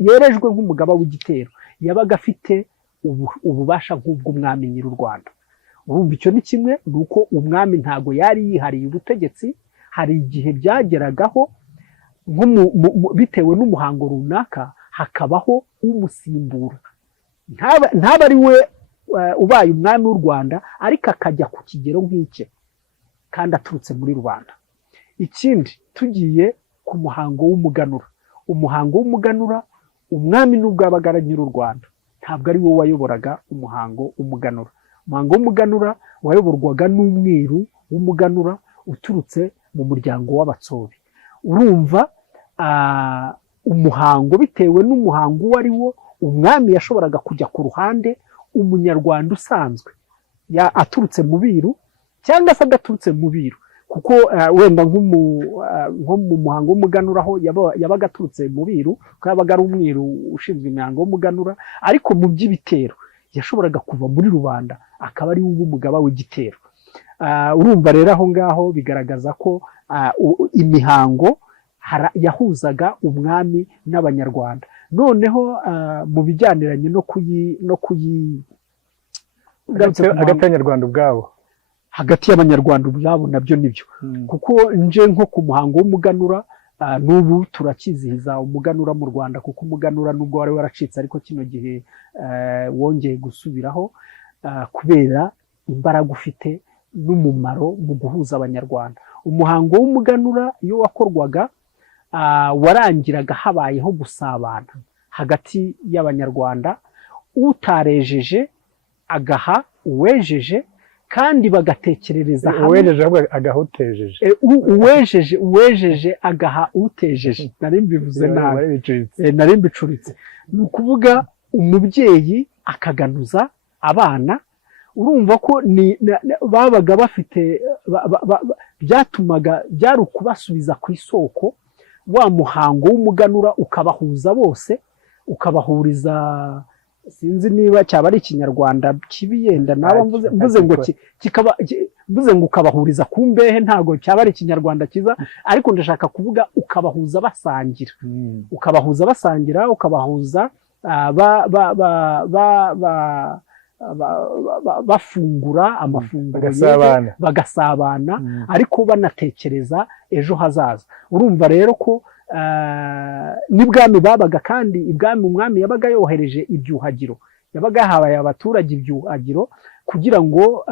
yerejwe nk'umugaba w'igitero, yabaga afite ububasha nk'ubw'umwami nyiri u Rwanda. Urumva icyo ni kimwe, ni uko umwami ntago yari yihariye ubutegetsi. Hari igihe byageragaho bitewe n'umuhango runaka hakabaho umusimbura, ntaba ari we ubaye umwami w'u Rwanda, ariko akajya ku kigero nk'icye kandi aturutse muri rubanda. Ikindi, tugiye ku muhango w'umuganura. Umuhango w'umuganura, umwami nubwo yabaga ari nyiri u Rwanda, ntabwo ari we wayoboraga umuhango w'umuganura. Umuhango w'umuganura wayoborwaga n'umwiru w'umuganura uturutse mu muryango w'Abatsobe. Urumva umuhango, bitewe n'umuhango uwo ari wo, umwami yashoboraga kujya ku ruhande, umunyarwanda usanzwe aturutse mu biru cyangwa se adaturutse mu biru, kuko wenda nko mu muhango w'umuganura aho yabaga aturutse mu biru, kuko yabaga ari umwiru ushinzwe imihango w'umuganura, ariko mu by'ibitero yashoboraga kuva muri rubanda akaba ari we umugaba w'igitero. Urumva rero aho ngaho bigaragaza ko imihango yahuzaga umwami n'abanyarwanda. Noneho mu bijyaniranye hagati y'abanyarwanda ubwabo, hagati y'abanyarwanda ubwabo nabyo nibyo, kuko nje nko ku muhango w'umuganura, n'ubu turakizihiza umuganura mu Rwanda, kuko umuganura nubwo wari waracitse ariko kino gihe wongeye gusubiraho kubera imbaraga ufite n'umumaro mu guhuza abanyarwanda. Umuhango w'umuganura iyo wakorwaga warangiraga habayeho gusabana hagati y'abanyarwanda, utarejeje agaha uwejeje, kandi bagatekerereza hamwe. Uwejeje agaha utejeje. Nari mbivuze nabi, nari mbicuritse. Ni ukuvuga umubyeyi akaganuza abana. Urumva ko babaga bafite byari ukubasubiza ku isoko. Wa muhango w'umuganura ukabahuza bose, ukabahuriza, sinzi niba cyaba ari ikinyarwanda kibi yenda naba mvuze ngo ukabahuriza ku mbehe, ntago cyaba ari ikinyarwanda kiza, ariko ndashaka kuvuga ukabahuza basangira. Ukabahuza basangira, ukabahuza bafungura amafunguro bagasabana, ariko banatekereza ejo hazaza. Urumva rero ko n'ibwami babaga, kandi ibwami umwami yabaga yohereje ibyuhagiro, yabaga yahabaye abaturage ibyuhagiro kugira ngo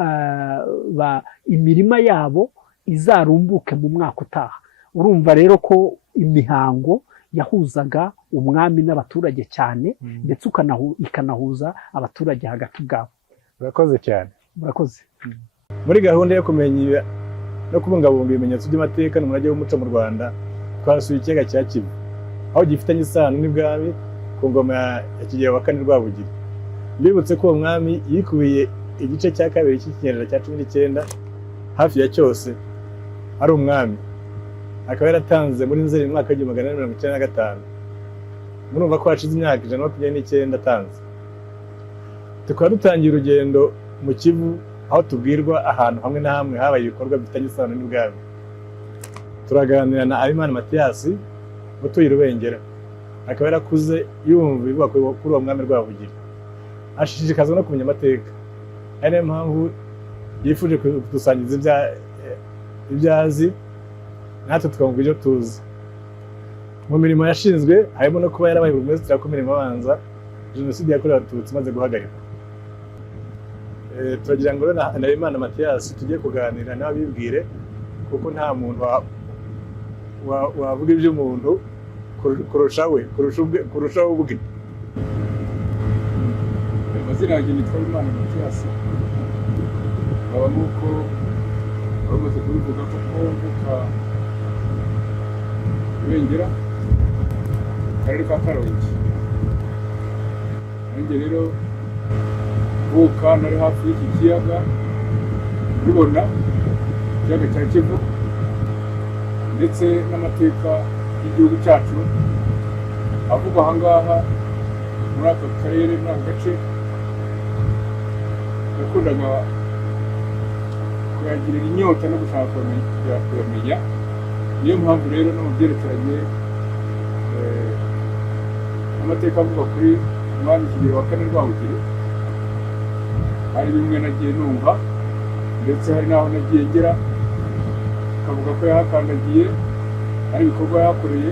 imirima yabo izarumbuke mu mwaka utaha. Urumva rero ko imihango yahuzaga umwami n'abaturage cyane, ndetse ikanahuza abaturage hagati ubwabo. urakoze cyane. murakoze. Muri gahunda yo kumenya no kubungabunga ibimenyetso by'amateka n'umurage w'umuco mu Rwanda, twasuye ikiyaga cya Kivu, aho gifitanye isano n'ibwami ku ngoma ya Kigeli wa kane Rwabugiri. Mbibutse ko uwo mwami yikubiye igice cya kabiri cy'ikinyejana cya 19 hafi ya cyose ari umwami, akaba yaratanze muri Nzeri mu mwaka wa 1895. Murumva ko hashize imyaka 129 atanze. Tukaba dutangiye urugendo mu Kivu, aho tubwirwa ahantu hamwe na hamwe habaye ibikorwa bifitanye isano n'ubwami. Turaganira na Abimana Matiyasi utuye Rubengera, akaba yarakuze yumva ibivugwa kuri uwo mwami Rwabugiri, ashishikazwa no kumenya amateka. Ari nayo mpamvu yifuje kudusangiza ibyo azi, natwe tukamubwira ibyo tuzi. Mu mirimo yashinzwe harimo no kuba yarabaye burugumesitiri wa komine Mabanza Jenoside yakorewe Abatutsi imaze guhagarikwa. Turagira ngo na Abimana Matiyasi tujye kuganira n'abibwire, kuko nta muntu wavuga iby'umuntu kurusha ubwe. Amazina yanjye nitwa Abimana Matiyasi, nkaba nk'uko bamaze kubivuga ko mvuka Rubengera, akarere ka Karongi. Nanjye rero mvuka nari hafi y'iki kiyaga, mbibona ikiyaga cya Kivu ndetse n'amateka y'igihugu cyacu avugwa aha ngaha muri aka karere, muri aka gace. Nakundaga kuyagirira inyota no gushaka kuyamenya. Niyo mpamvu rero no mu byerekeranye amateka avuga kuri umwami Kigeli wa kane Rwabugiri, hari bimwe nagiye numva, ndetse hari n'aho nagiye ngera akavuga ko yahakandagiye, hari ibikorwa yahakoreye.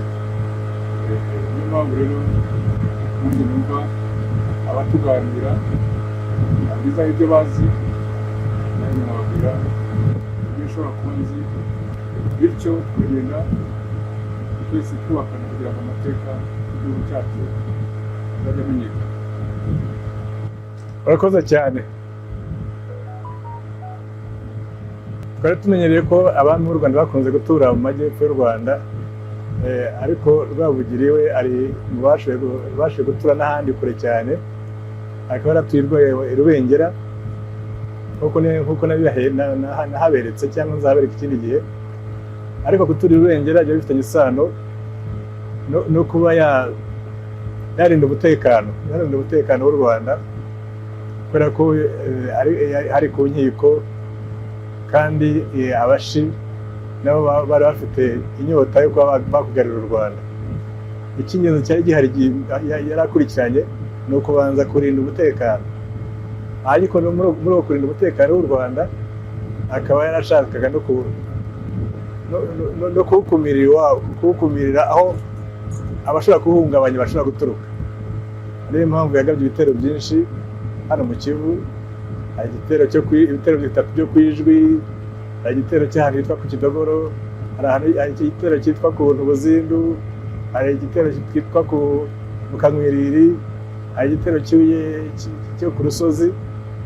Niyo mpamvu rero nanjye numva abatuganira bagize ibyo bazi, nanjye nkababwira ibyo nshobora kuba nzi, bityo tukagenda twese twubakana kugira ngo amateka y'igihugu cyacu azajya amenyekana. Urakoze cyane. Twari tumenyereye ko abami b'u Rwanda bakunze gutura mu majyepfo y'u Rwanda, ariko Rwabugiri we ari mu bashoboye gutura n'ahandi kure cyane, akaba yaratuye i Rubengera nk'uko nahaberetse cyangwa nzabereka ikindi gihe. Ariko gutura i Rubengera byari bifitanye isano no kuba yarinda umutekano w'u Rwanda, kubera ko hari ku nkiko, kandi abashi nabo bari bafite inyota yo kuba bakugarurira u Rwanda. Icy'ingenzi cyari gihari yari akurikiranye ni ukubanza kurinda umutekano, ariko muri uwo kurinda umutekano w'u Rwanda akaba yarashakaga no kuwukumirira aho abashobora kuwuhungabanya bashobora guturuka. Niyo mpamvu yagabye ibitero byinshi hano mu Kivu. Hari ibitero bitatu byo kwijwi, hari igitero cy'ahantu hitwa ku Kidogoro, hari igitero cyitwa ku Buzindu, hari igitero cyitwa ku Kanywiriri, hari igitero cyo ku Rusozi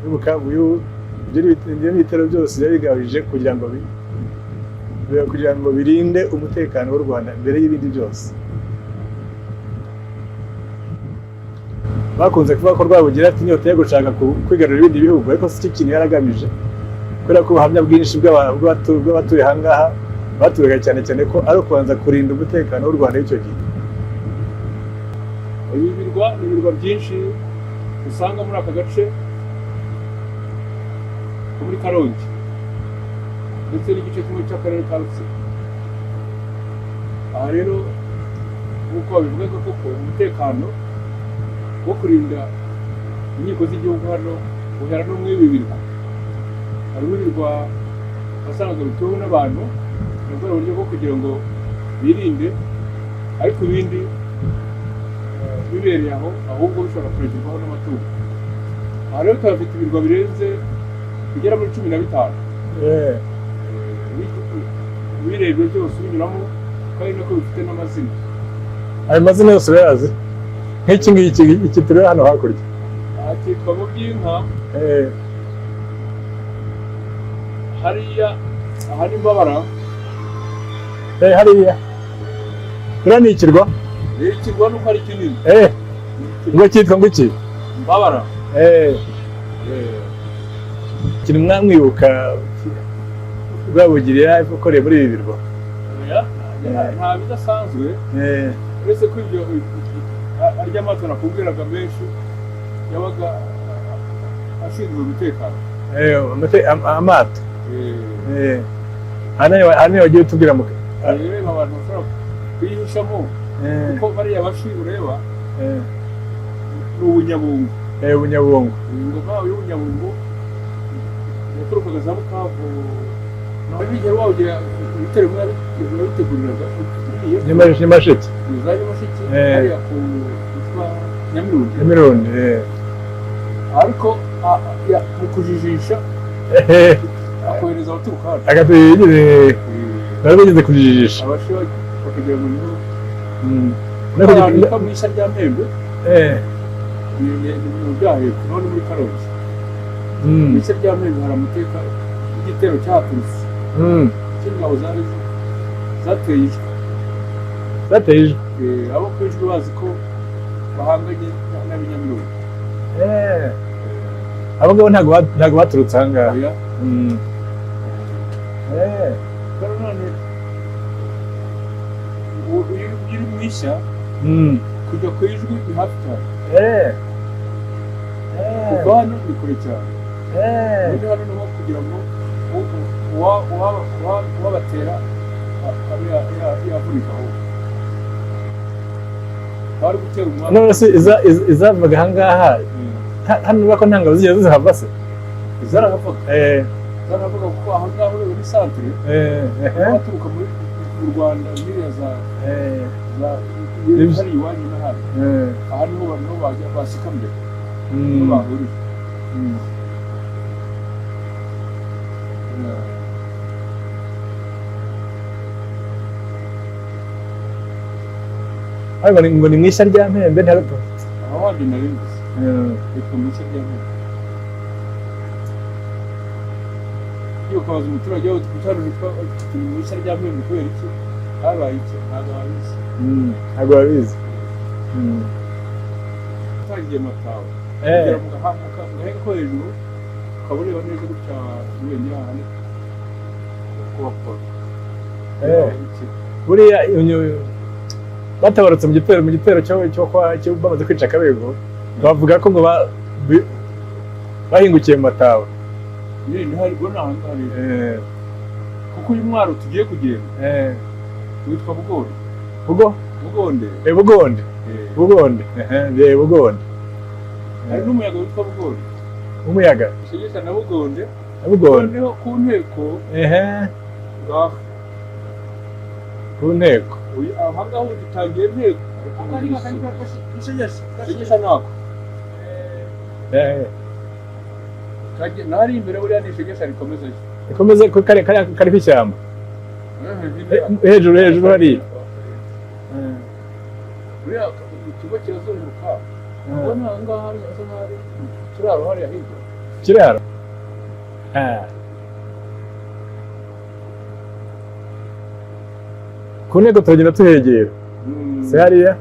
n'Ubukavuyu. Ibyo bitero byose byari bigamije kugira ngo birinde umutekano w'u Rwanda mbere y'ibindi byose. Bakunze kuvuga ko Rwabugiri afite inyota yo gushaka kwigarurira ibindi bihugu, ariko si cyo kintu yaragamije, kubera ko ubuhamya bwinshi bw'abatuye aha ngaha baturaga cyane cyane ko ari ukubanza kurinda umutekano w'u Rwanda w'icyo gihe. Ibi birwa ni ibirwa byinshi usanga muri aka gace ko muri Karongi, ndetse n'igice kimwe cy'akarere ka Rutsiro. Aha rero nk'uko babivuga koko umutekano wo kurinda inkiko z'igihugu hano uhera no muri ibi birwa. Harimo ibirwa wasangaga bituwe n'abantu mu buryo bwo kugira ngo birinde, ariko ibindi bibereye aho ahubwo bishobora kurengerwaho n'amatungo. Aha rero tuhafite ibirwa birenze bigera muri 15. Birebye byose binyuramo, kandi nako bifite n'amazina. Ayo mazina yose urayazi? Nk'iki ngiki turi hano hakurya cyitwa mu by'inka, hariya aha ni Mbabara hariya uriya ni ikirwa ikirwa nuko ari kinini ngo cyitwa ngo iki Mbabara kiri mwamwibuka Rwabugiri yakoreye muri ibi birwa nta bidasanzwe uretse ko ibyo arya amato nakubwiraga menshi yabaga ashinzwe umutekano amato hano wagiye utubwira mu reba abantu bashobora kuyihishamo kuko bariya bashi ureba ni ubunyabungo ubunyabungo ingoma y'ubunyabungo yaturukaga za Bukavu nawe n'igihe wawugira ibitero biteguriraga Nyamasheke za Nyamasheke hariya ku yitwa Nyamirundi ariko mu kujijisha akohereza abaturuka hano bari bageze kujijisha abashi bakagira ngo niho mu ishya rya Mpembe ni byaheko none muri Karongi mu ishya rya Mpembe hari amateka y'igitero cyaturutse cy'ingabo zateye ijwi abo ku ijwi bazi ko bahanganye n'abanyamirundi abo ngabo ntabwo baturutse aha ngaha rero none iri mu ishya kujya ku ijwi ni hafi cyane kuva hano ni kure cyane ubundi hano ni nko kugira ngo uwabatera yavunika aho bari gutera umwanya none se izavaga aha ngaha hano niba ko nta ngabo zigeze zihava se zaravuga kuko aha ngaha ureba ni santere baturuka mu Rwanda ziriya hari iwanyu n'ahandi aha niho barimo bajya basika mbere niho bahurira ariko ngo ni mu ishya rya Mpembe ntabwo aho wandi nari mbizi yitwa mu ishya rya Mpembe iyo ukabaza umuturage wawe twitana mu ishya rya Mpembe kubera iki habaye iki ntabwo wabizi utangiye Matawe kugira ngo gahamuka gahenga ko hejuru ukaba ureba neza gutya urengera hano kubakora buriya batabarutse mu gitero cyo bamaze kwica Kabego bavuga ko ngo bahingukiye mu Matawe ntihari bwo n'ahangaha kuko uyu mwaro tugiye kugenda witwa Bugonde Bugonde hari n'umuyaga witwa Bugonde umuyaga Shegesha na Bugonde noneho ku nteko ngaha ku nteko aha ngaha ubu dutangiye inteko Shegesha nako nari imbere buriya ni Shegesha rikomeza kariho ishyamba hejuru hariya buriya ikigo kirazunguruka ubona aha ngaha hasa nk'ahari ikiraro hariya hirya ikiraro ku ntego turagenda tuhegera si hariya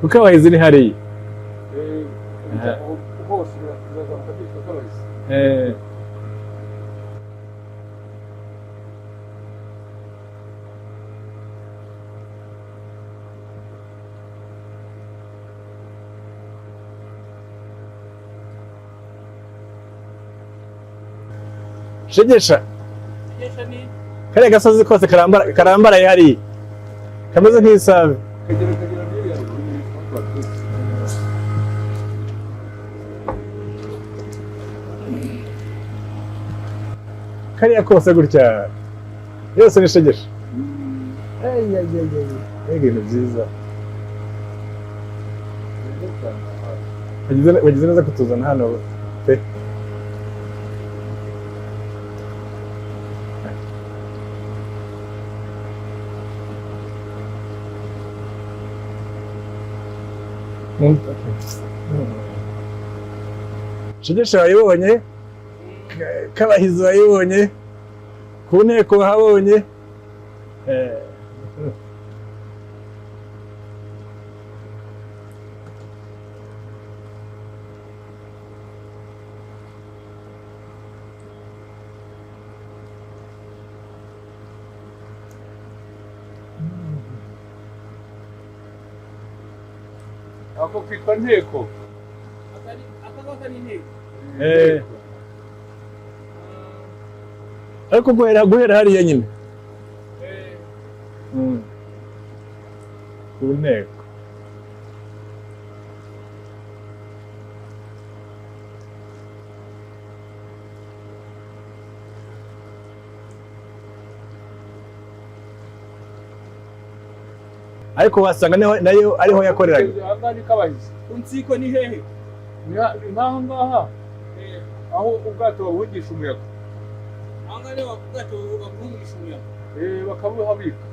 kuko abahizi ni hariya hose urazamuka byitwa kabahizi Shegesha ni kariya gasozi kose karambaraye hariya kameze nk'isave kagera n'iriya kariya kose gutya yose ni Shegesha ibintu byiza bagize neza kutuzana hano pe Shegesha wayibonye Kabahizi wayibonye, ku nteko wahabonye. ako kwitwa nteko ariko guhera hariya nyine ku nteko. Ariko wasanga nayo ariho yakoreraga. aha ni Kabahizi Unsiko ni hehe? ni nk'aha ngaha aho ubwato babugisha umuyaga Angale wakugato bakungisha umuyaga. bakabuhabika.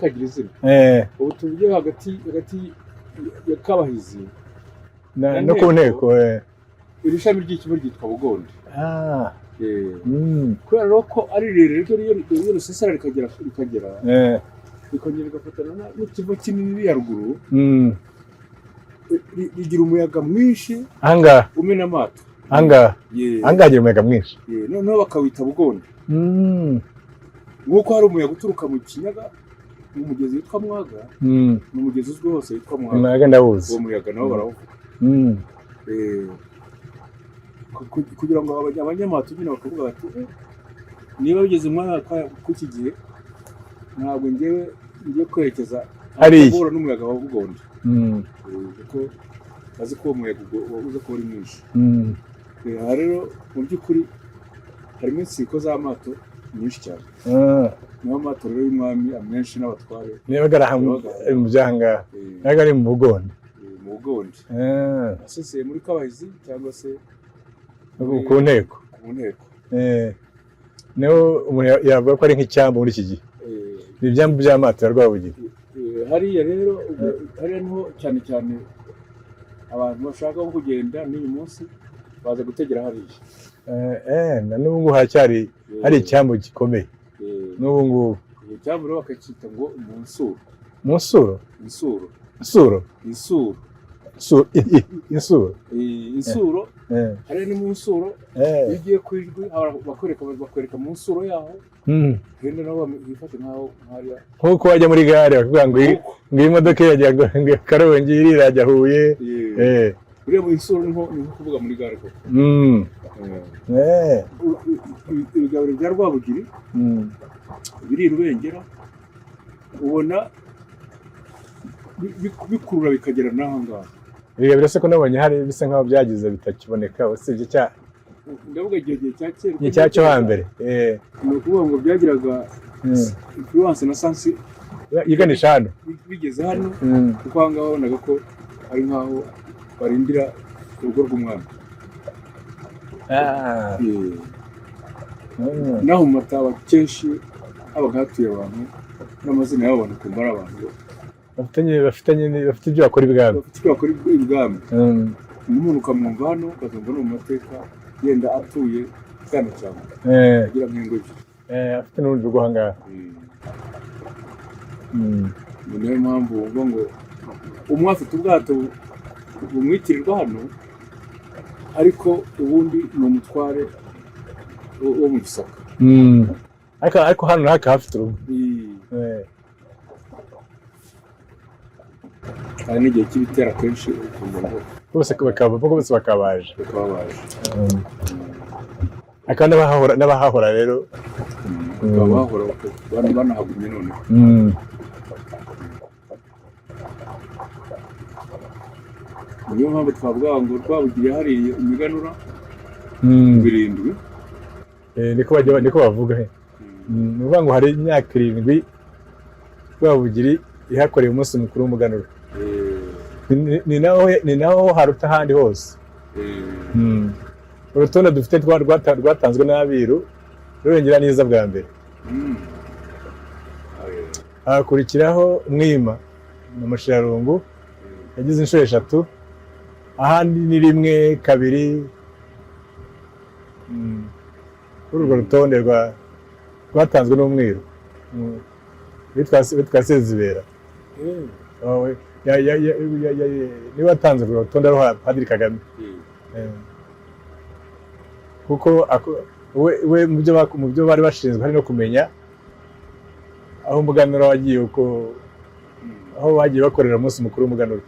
Kagira izina ubu tuvuge hagati ya Kabahizi no ku nteko. iri shami ry'ikigo ryitwa Bugondo. Ah. Kubera rero ko ari rirerire iyo rusesera rikagera rikongera rigafatana n'ikigo kinini ya ruguru rigira umuyaga mwinshi Anga umena amato. Anga agira umuyaga mwinshi. Noneho bakawita Bugondo. Nk'uko hari umuyaga uturuka mu Kinyaga mu mugezi witwa Mwaga, mu mugezi uzwi hose witwa Mwaga. Umuyaga ndawuzi. Uwo muyaga nabo barawuvuga. Kugira ngo abanyamato nyine bakavuga bati niba bigeze umwaka kuki gihe ntabwo ngiye kwerekeza ahura n'umuyaga wa Bugondo. Kuko bazi ko uwo muyaga uza kuba ari mwinshi. Aha rero mu by'ukuri harimo insiko z'amato nyinshi cyane. Niyo amato rero y'umwami amenshi n'abatware niba ari mu byanga naga ari mu Bugondo. Mu Bugondo aseseye muri Kabahizi cyangwa se ku nteko. Niho yavuga ko ari nk'icyambu muri iki gihe. Ni ibyambu by'amato ya Rwabugiri. Hariya rero hariya niho cyane cyane abantu bashaka kugenda n'uyu munsi baza gutegera hariya. Na n'ubu ngubu hari icyambu gikomeye. N'ubu ngubu icyambu rero bakacyita ngo Munsuro. Munsuro? Insuro. Insuro? Insuro. Insuro? Insuro. Hariya ni mu nsuro. Iyo ugiye ku ijwi bakwereka mu nsuro yaho. Henda nabo bifashe nk'aho hariya. Nk'uko wajya muri gare bakubwira ngo iyi modoka yajya Karongi irajya Huye. Uriya mu insuro ni nko kuvuga muri gare koko. Ibigabiro bya Rwabugiri biri Rubengera ubona bikurura bikagera n'aha ngaha. Ibigabiro se ko nabonye hari bisa nk'aho byagize bitakiboneka usibye ndavuga igihe cya kera ni cyo hambere. Ni ukuvuga ngo byagiraga influence na sansi yiganisha hano bigeze hano kuko aha ngaha wabonaga ko ari nk'aho barindira urugo rw'umwami. Naho mu mataba kenshi habaga hatuye abantu n'amazina y'abantu kumva ari abantu bafite ibyo bakora ibwami. N'umuntu ukamwumva hano ukazumva no mu mateka yenda atuye cyane cyane agira nk'ingo ebyiri. Afite n'urundi rwo aha ngaha. Niyo mpamvu wumva ngo umwe afite ubwato bumwitirirwa hano ariko ubundi ni umutware wo mu Gisaka. Ariko hano hafite urugo. hari n'igihe cy'ibitera akenshi ukumva ngo bose bakabaje akandi n'abahahora rero bahahora banahagumye noneho. Niyo mpamvu twavuga ngo Rwabugiri hariye imiganura birindwi niko bavuga he. Ni ukuvuga ngo hari imyaka 7 Rwabugiri ihakoreye umunsi mukuru w'umuganura. Ni naho haruta ahandi hose. Urutonde dufite rwatanzwe n'abiru rurengera neza bwa mbere. hagakurikiraho Mwima na Mushirarungu yagize inshuro 3, ahandi ni 1, 2 kuri urwo rutonde rwatanzwe n'umwiru witwa Sezibera. Niwe watanze urwo rutonde ruha Padiri Kagame. Kuko we mu byo bari bashinzwe hari no kumenya aho umuganura wagiye, uko aho bagiye bakorera umunsi mukuru w'umuganura.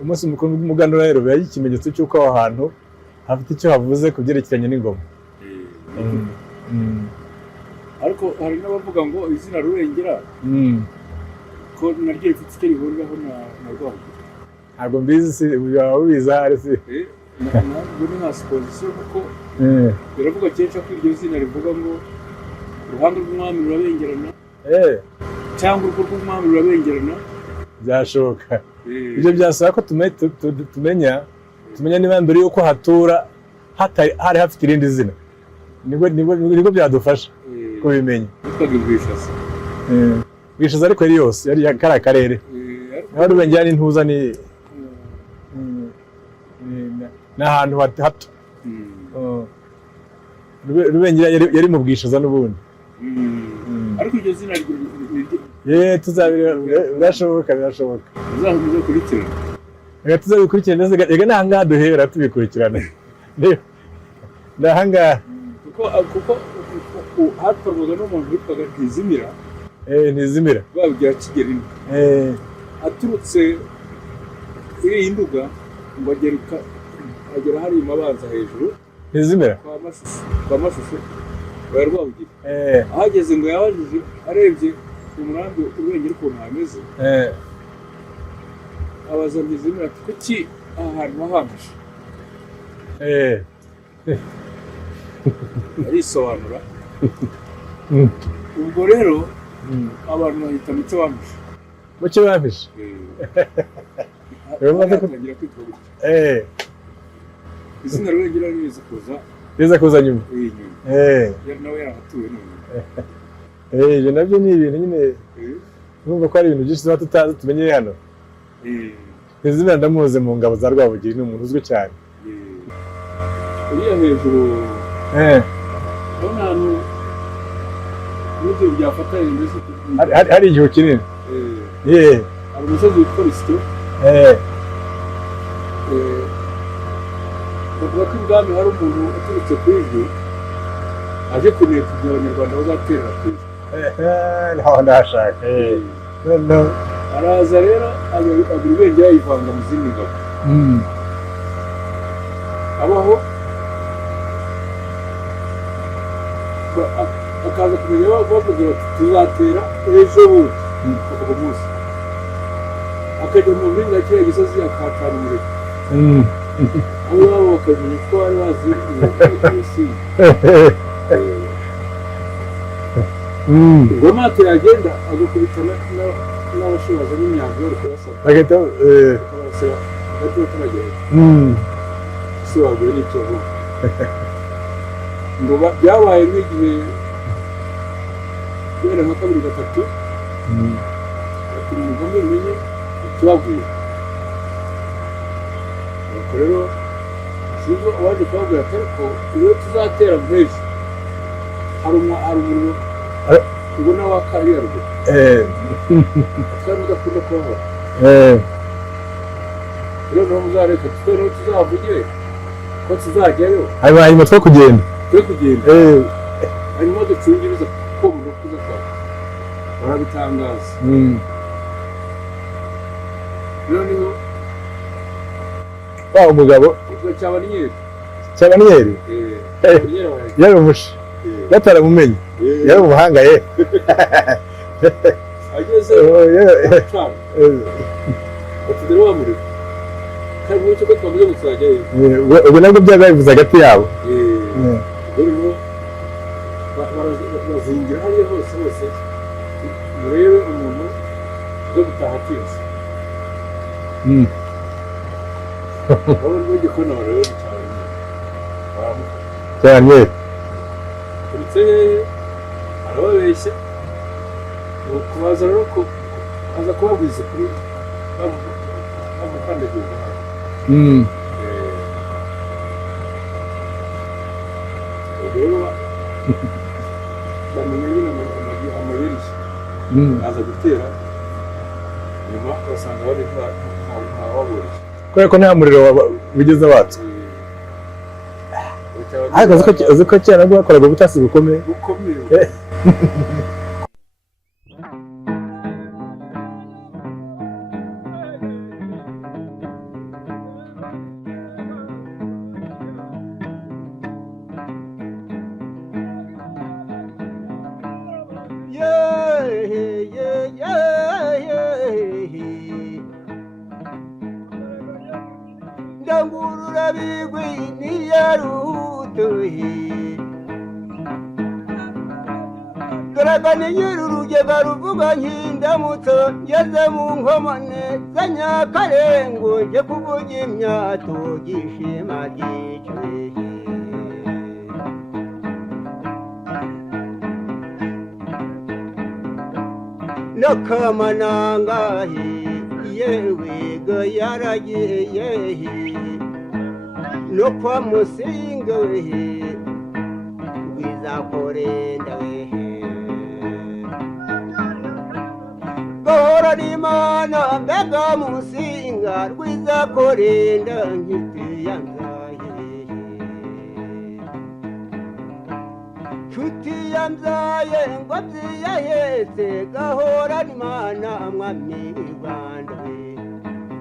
Umunsi mukuru w'umuganura rero biba ikimenyetso cy'uko aho hantu hafite icyo havuze ku byerekeranye n'ingoma. Ariko hari n'abavuga ngo izina Rurengera ko naryo rifite icyo rihuriraho na Rwabugiri. Ntabwo mbizi, waba ubizi ahari se? Ntabwo ni nka supposition kuko biravuga kenshi ko iryo zina rivuga ngo uruhande rw'umwami rurabengerana cyangwa urugo rw'umwami rurabengerana. Byashoboka. Ibyo byasaba ko tumenya niba mbere yuko hatura hari hafite irindi zina. Nibwo byadufasha kubimenya. Bwishaza ariko yari yose yari kara karere. Naho Rubengera n'intuza ni n'ahantu hato. Rubengera yari mu Bwishaza n'ubundi. Ariko iryo zina birashoboka. Tuzabikurikirana neza. Ega n'ahangaha duhera tubikurikirana. N'ahangaha kuko hatorwaga n'umuntu witwaga Ntizimira. Ntizimira Rwabugiri Kigeli aturutse iyi Nduga ngo agera hari Mabanza hejuru. Ntizimira kwa Mashusho wa Rwabugiri. Ahageze ngo yabajije arebye umurambi Rurengera ukuntu hameze. Abaza Ntizimira ati kuki ahantu hahamije. Arisobanura. Ubwo rero abantu bahita mucyo wamishe. Mucyo wamishe. Batangira kwitwa gutya. Izina Rurengera riza kuza nyuma. Yari nawe yarahatuye none. Ibyo nabyo ni ibintu nyine numva ko ari ibintu byinshi tuba tutazi tumenyeye hano. Ntizimira ndamuzi mu ngabo za Rwabugiri, ni umuntu uzwi cyane. Uriya hejuru urabona ahantu n'ibyo byafatanye mbese hari igihu kinini. Hari umusozi witwa Risito. Bavuga ko ibwami hari umuntu uturutse ku ijwi aje kuneka igihe Abanyarwanda bazaterera ku ijwi. Ntaho ndashaka. Araza rero abira Ibendera yivanga mu zindi ngabo. Abaho akaza kumenya bavuga bati tuzatera ejo bundi uwo munsi. Akajya mu mpinga kiriya gisozi akatara umuriro. Abo babo bakamenya ko bari bazi isi. Ubwo amato yagenda agakubitana n'abashoboza n'imyango bari kubasaba. Bagahita bakabasaba hagati bataragenda. Ese waguye n'icyo vuba. Ngo byabaye nk'igihe kubera nka 2, 3 batuma umugome umenye ikibabwira. Nuko rero sinzi uwaje kubabwira ariko iyo tuzatera nk'ejo hari umuriro ubona wakariya ruguru. Kandi udakunda kubaho. Rero niho muzareka twere tuzavugire ko tuzajyayo. Hanyuma two kugenda. Hanyuma ducungiriza ko mu kuza kwa barabitangaza. Noneho umugabo Cyabaniyeri yari umushi bataramumenye, yari umuhanga ye. Ageze batudere wamurika kandi mu cyo twamaze gusajyayo. Ubwo nabwo byabivuze hagati yabo. Rero bazingira hariya hose murebe umuntu zo gutaha atinze. Urabona n'ugiye kubona rero cyane turutse arababeshya kubaza rero aza kubabwiza kuri bamukandagiye rero bamenye nyine amabirishya aza gutera nyuma basanga bari ntawaburiye kubera ko nta muriro wigeze watsa azi ko kera nabwo bakoraga ubutasi bukomeye ndangurura bigwi niyarutuye doragane nyir'urugega ruvuga nk'indamutso ngeze mu nkomane za Nyakarengo nje kuvuga imyato gishima ryicwe n'akamanangahe yewe ga yaragiye no kwa Musinga wehe Rwizakorenda wehe gahora n'Imana mbega Musinga Rwizakorenda nkitiyanzaye nshuti yambyaye ngo abyiyahetse gahora n'Imana mwami w'i Rwanda we